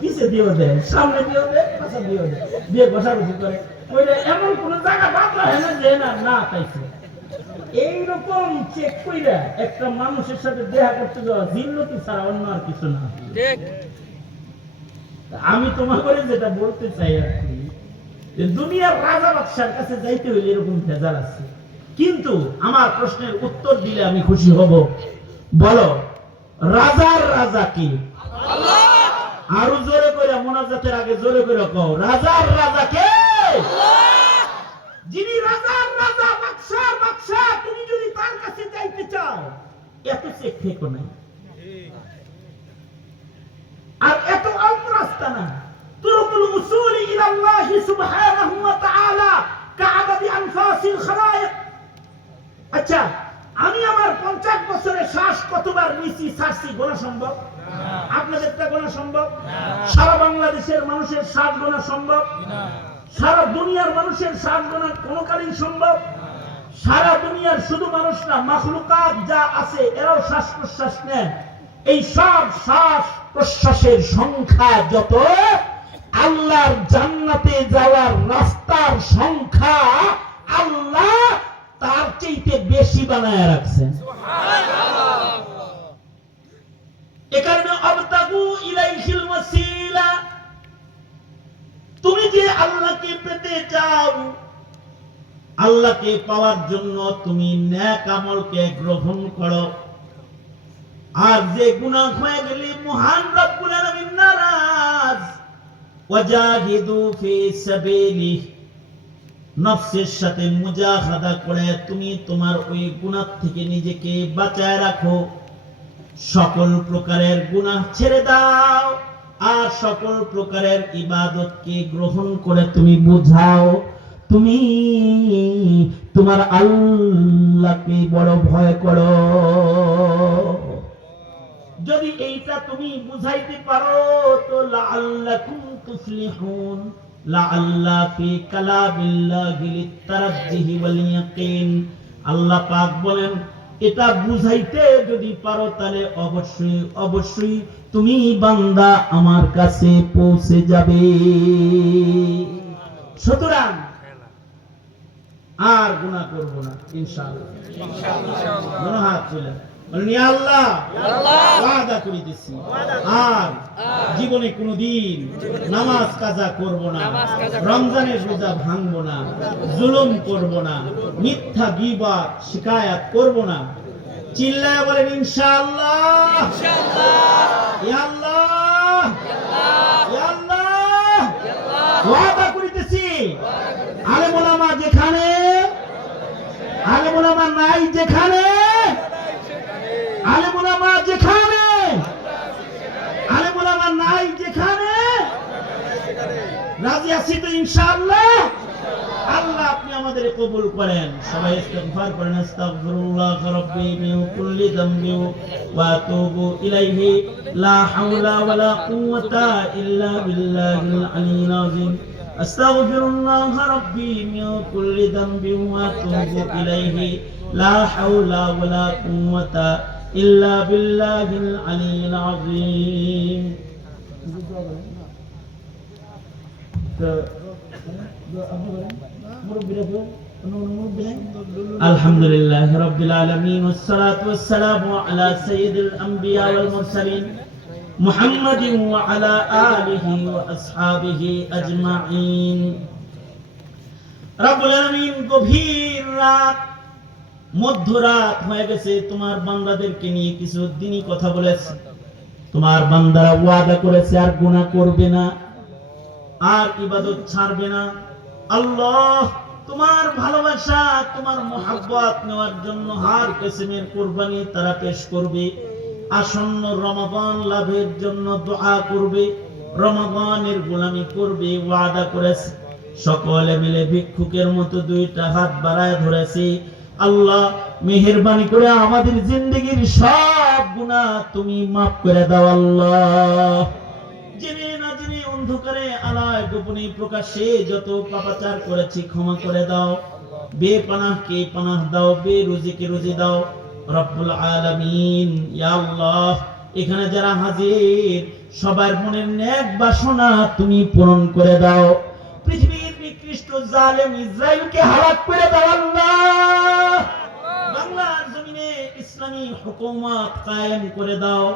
পিছে দিয়েও দেয়, সামনে দিয়েও দেয়, পাশা দিয়েও দেয়, দিয়ে ঘষাঘষি করে। ওইটা এমন কোন জায়গা বাদ হয় না যে না পাইছে। এইরকম চেক কইরা একটা মানুষের সাথে দেখা করতে যাওয়া জিল্লতি ছাড়া অন্য আর কিছু না। আমি তোমাকে যেটা বলতে চাই আর কি, দুনিয়ার রাজা বাদশার কাছে যাইতে হইলে এরকম ভেজাল আছে। কিন্তু আমার প্রশ্নের উত্তর দিলে আমি খুশি হব। বলো, রাজার রাজা কি? আল্লাহ। আরো জোরে করে মোনাজাতের আগে জোরে করে কও, রাজার রাজা কে? আল্লাহ। যিনি রাজার রাজা, বাদশার বাদশা, তুমি যদি তার কাছে যাইতে চাও এত চেক থেকো নাই, আর এত অল্প রাস্তা না। তুরুকুল উসুল ইলা আল্লাহ সুবহানাহু ওয়া তাআলা কা'আদাদি আনফাসিল খালায়েক আচ্ছা, আমি আমার 50 বছরে শ্বাস কতবার নিছি ছাড়ছি গোনা সম্ভব? আপনাদেরটা গোনা সম্ভব? সারা বাংলাদেশের মানুষের শ্বাস গোনা সম্ভব? সারা দুনিয়ার মানুষের শ্বাস গোনা কোন কালেই সম্ভব? সারা দুনিয়ার শুধু মানুষ না, মাখলুকাত যা আছে এরাও শ্বাস প্রশ্বাস নেন। এই সব শ্বাস প্রশ্বাসের সংখ্যা যত, আল্লাহর জান্নাতে যাওয়ার রাস্তার সংখ্যা আল্লাহ তার চাইতে বেশি বানায় রাখছেন। এ কারণে আবতাগু ইলাইহিল ওয়াসিলা, তুমি যে আল্লাহকে পেতে চাও, আল্লাহকে পাওয়ার জন্য তুমি নেক আমলকে গ্রহণ করো। আর যে গুনাহ হয়ে গেলে মহান রব্বুল আলামিন নারাজ। ওয়াজাহিদু ফি সাবিলিহি, নফসের সাথে মুজাহাদা করে তুমি তোমার ওই গুনাহ থেকে নিজেকে বাঁচায় রাখো। সকল প্রকারের গুনাহ ছেড়ে দাও আর সকল প্রকারের ইবাদতকে গ্রহণ করে তুমি বুঝাও তুমি তোমার আল্লাহকে বড় ভয় করো। যদি এইটা তুমি বুঝাইতে পারো তো লাআল্লাকুম তুফলিহুন। লাআল্লা ফি কালামিল্লাহি লিতারাজ্জিহি ওয়াল ইয়াকিন। আল্লাহ পাক বলেন এটা বুঝাইতে যদি পারো তাহলে অবশ্যই অবশ্যই তুমি বান্দা আমার কাছে পৌঁছে যাবে। সুতরাং আর গুনাহ করব না ইনশাআল্লাহ। ইনশাআল্লাহ হাত তুলে বলেন ইয়া আল্লাহ, ওয়াদা করে দিছি আর জীবনে কোনোদিন নামাজ কাজা করব না, রমজানের রোজা ভাঙবো না, জুলুম করব না, মিথ্যা গীবত শিকায়াত করব না। চিল্লায় বলেন ইনশাআল্লাহ। ইয়া আল্লাহ, ইয়া আল্লাহ, ওয়াদা করিতেছি। আলেম ওলামা যেখানে, আলেম ওলামা নাই যেখানে, আলেম ওলামা যেখানে, আলেম ওলামা নাই যেখানে, রাজি আছি তো ইনশাআল্লাহ। আল্লাহ আপনি আমাদের কবুল করেন। সবাই ইস্তিগফার করেন। আস্তাগফিরুল্লাহ রাব্বি মিন কুল্লি যামবি ওয়া আতুবু ইলাইহি লা হাওলা ওয়ালা কুওয়াতা ইল্লা বিল্লাহিল আলিয়্যিল আযীম। আস্তাগফিরুল্লাহ রাব্বি মিন কুল্লি যামবি ওয়া আতুবু ইলাইহি লা হাওলা ওয়ালা কুওয়াতা ইল্লা বিল্লাহিল আলিয়্যিল আযীম। আলহামদুলিল্লাহ রাব্বিল আলামিন ওয়াসসালাতু ওয়াসসালামু আলা সাইয়্যিদিল আমবিয়া ওয়াল মুরসালিন মুহাম্মাদিন ওয়া আলা আলিহি ওয়া আসহাবিহি আজমাইন। রব্বুল আলামিন গভীর রাত, মধ্যরাত হয়ে গেছে, তোমার বান্দাদেরকে নিয়ে কিছু দিনই কথা বলেছে। তোমার বান্দারা ওয়াদা করেছে আর গুনাহ করবে না, আর ইবাদত ছাড়বে না। আল্লাহ তোমার ভালোবাসা, তোমার মুহাব্বত নেওয়ার জন্য হার কিসমের কুরবানি তারা পেশ করবে। আসন্ন রমাদান লাভের জন্য দোয়া করবে, রমাদানের গোলামি করবে, ওয়াদা করেছে। সকলে মিলে ভিক্ষুকের মতো দুইটা হাত বাড়ায় ধরেছে। আল্লাহ মেহেরবানি করে আমাদের জিন্দেগির সব গুনাহ তুমি মাফ করে দাও। আল্লাহ জেনে না জেনে অন্ধকারে আলায় গোপনে প্রকাশ্যে যত পাপাচার করেছি ক্ষমা করে দাও। বেপানাহকে পানাহ দাও, বেরুজিকে রুজি দাও। রব্বুল আলামিন ইয়া আল্লাহ এখানে যারা হাজির সবার মনের নেক বাসনা তুমি পূরণ করে দাও। পৃথিবীর নিকৃষ্ট জালেম ইসরাইলকে হালাক করে দাও। আল্লাহ বাংলার জমিনে ইসলামী হুকুমত কায়েম করে দাও।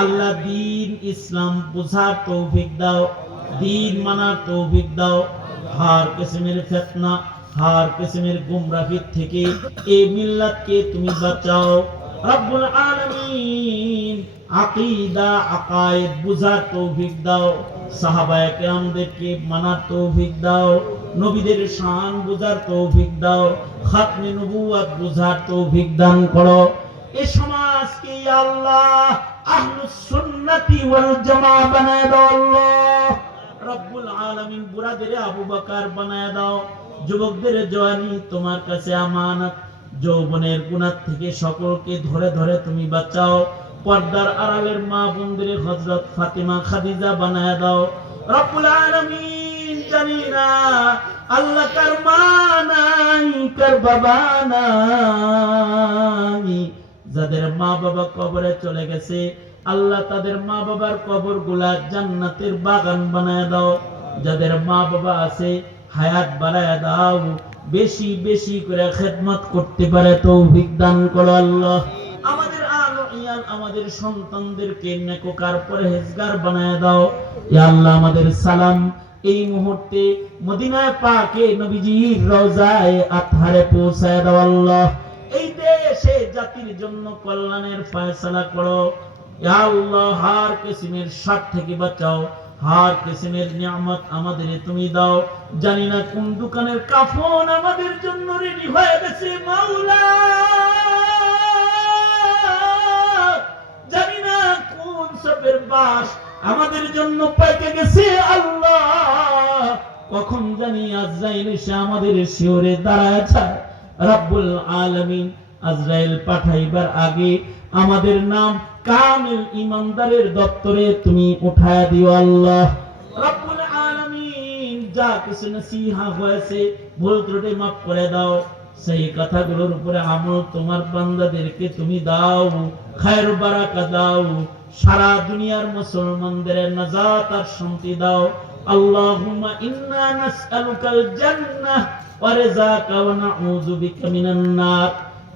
আল্লাহ দিন ইসলাম বুঝার তৌফিক দাও, দিন মানার তৌফিক দাও। হার কিসমের ফিতনা, হার কিসমের গুমরাহি থেকে এই মিল্লাতকে তুমি বাঁচাও। রব্বুল আলামিন আকীদা আকায়েদ বুঝার তৌফিক দাও, সাহাবায়ে কেরামদেরকে মানার তৌফিক দাও, নবীদের শান বুঝার তৌফিক দাও, খাতমে নবুয়ত বুঝার তৌফিক দান করো। এই সমাজকে ইয়া আল্লাহ আহলুস সুন্নতি ওয়াল জামাআহ বানায় দাও। আল্লাহ রব্বুল আলামিন বুড়াদের আবু বকর বানায় দাও, যুবকদের জওয়ানি তোমার কাছে আমানত, যৌবনের গুনাহ থেকে সকলকে ধরে ধরে তুমি বাঁচাও। পর্দার আড়ালের মা বোনদের হযরত ফাতেমা খাদিজা বানায় দাও রব্বুল আলামিন। জানি না আল্লাহ কার মা নাই, কার বাবা নাই, যাদের মা বাবা কবরে চলে গেছে আল্লাহ তাদের মা বাবার কবরগুলা জান্নাতের বাগান বানায় দাও। যাদের মা বাবা আছে হায়াত বাড়ায় দাও, বেশি বেশি করে খেদমত করতে পারে তৌফিক দান করো আল্লাহ। আমাদের আলো ইয়ান আমাদের সন্তানদেরকে নেককার পরহেজগার বানায় দাও। ইয়া আল্লাহ আমাদের সালাম এই মুহূর্তে মদিনা পাকে নবীজির রওজায়ে আতহারে পৌঁছায় দাও আল্লাহ। এই দেশে জাতির জন্য কল্যাণের ফয়সালা করো ইয়া আল্লাহ। হার কিসমের শার থেকে বাঁচাও, হার কিসমের নিয়ামত আমাদের তুমি দাও। জানি না কোন দোকানের কাফন আমাদের জন্য রেডি হয়ে গেছে মাওলা, জানি না কোন সবের বাস আমাদের জন্য পাইতে গেছে আল্লাহ। কখন জানি আজরাইল এসে আমাদের শিওরে দাঁড়ায় যায় রব্বুল আলামিন। আজরাইল পাঠাইবার আগে আমাদের নাম কামিল ইমানদারের দপ্তরে তুমি উঠায় দিও আল্লাহ রব্বুল আলামিন। যা কিছু নসিহা হয়েছে ভুল ত্রুটি মাফ করে দাও। সেই কথাগুলোর উপরে আমল তোমার বান্দাদেরকে তুমি দাও, খায়ের বারাকা দাও। সারা দুনিয়ার মুসলমানদের নাজাত আর শান্তি দাও। আল্লাহুম্মা ইন্না নাসআলুকাল জান্নাহ ওয়া রিযাকা ওয়া নাউযু বিকা মিনান নার।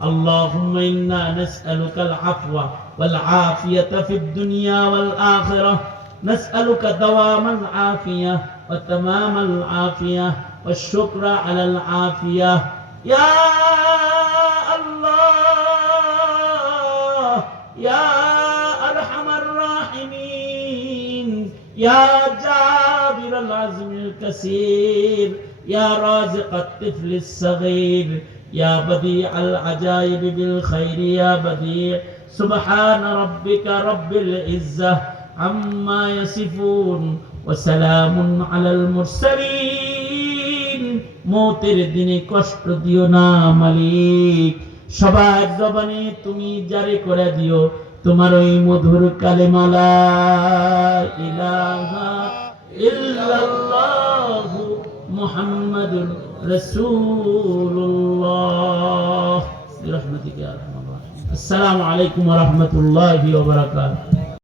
আল্লাহুম্মা ইন্না নাসআলুকাল আফওয়া ওয়াল আফিয়াতা ফিদ দুনিয়া ওয়াল আখিরাহ। নাসআলুকা দাওয়ামাল আফিয়া ওয়া তামামাল আফিয়া ওয়াশ শুকরা আলাল আফিয়া। ইয়া আল্লাহ ইয়া আরহামার রাহিমিন ইয়া জাবিরাল আজমিল কাসীর ইয়া রাযিকাত তিফলিস সাগীর ইয়া বাদিআল আজাইব বিল খাইর ইয়া বাদি'। সুবহানা রাব্বিকা রাব্বিল ইজ্জাহ আম্মা ইয়াসিফুন ওয়া সালামুন আলাল মুরসালিন। মৌতের দিনে কষ্ট দিও না মালিক, সবার জবানে তুমি জারি করে দিও তোমার ওই মধুর কালেমা লা ইলাহা ইল্লাল্লাহু মুহাম্মাদুর রাসূলুল্লাহ বিরহমাতিকা ইয়া আরহামার রাহিমিন। আসসালামু আলাইকুম ওয়া রাহমাতুল্লাহি ওয়া বারাকাতুহু।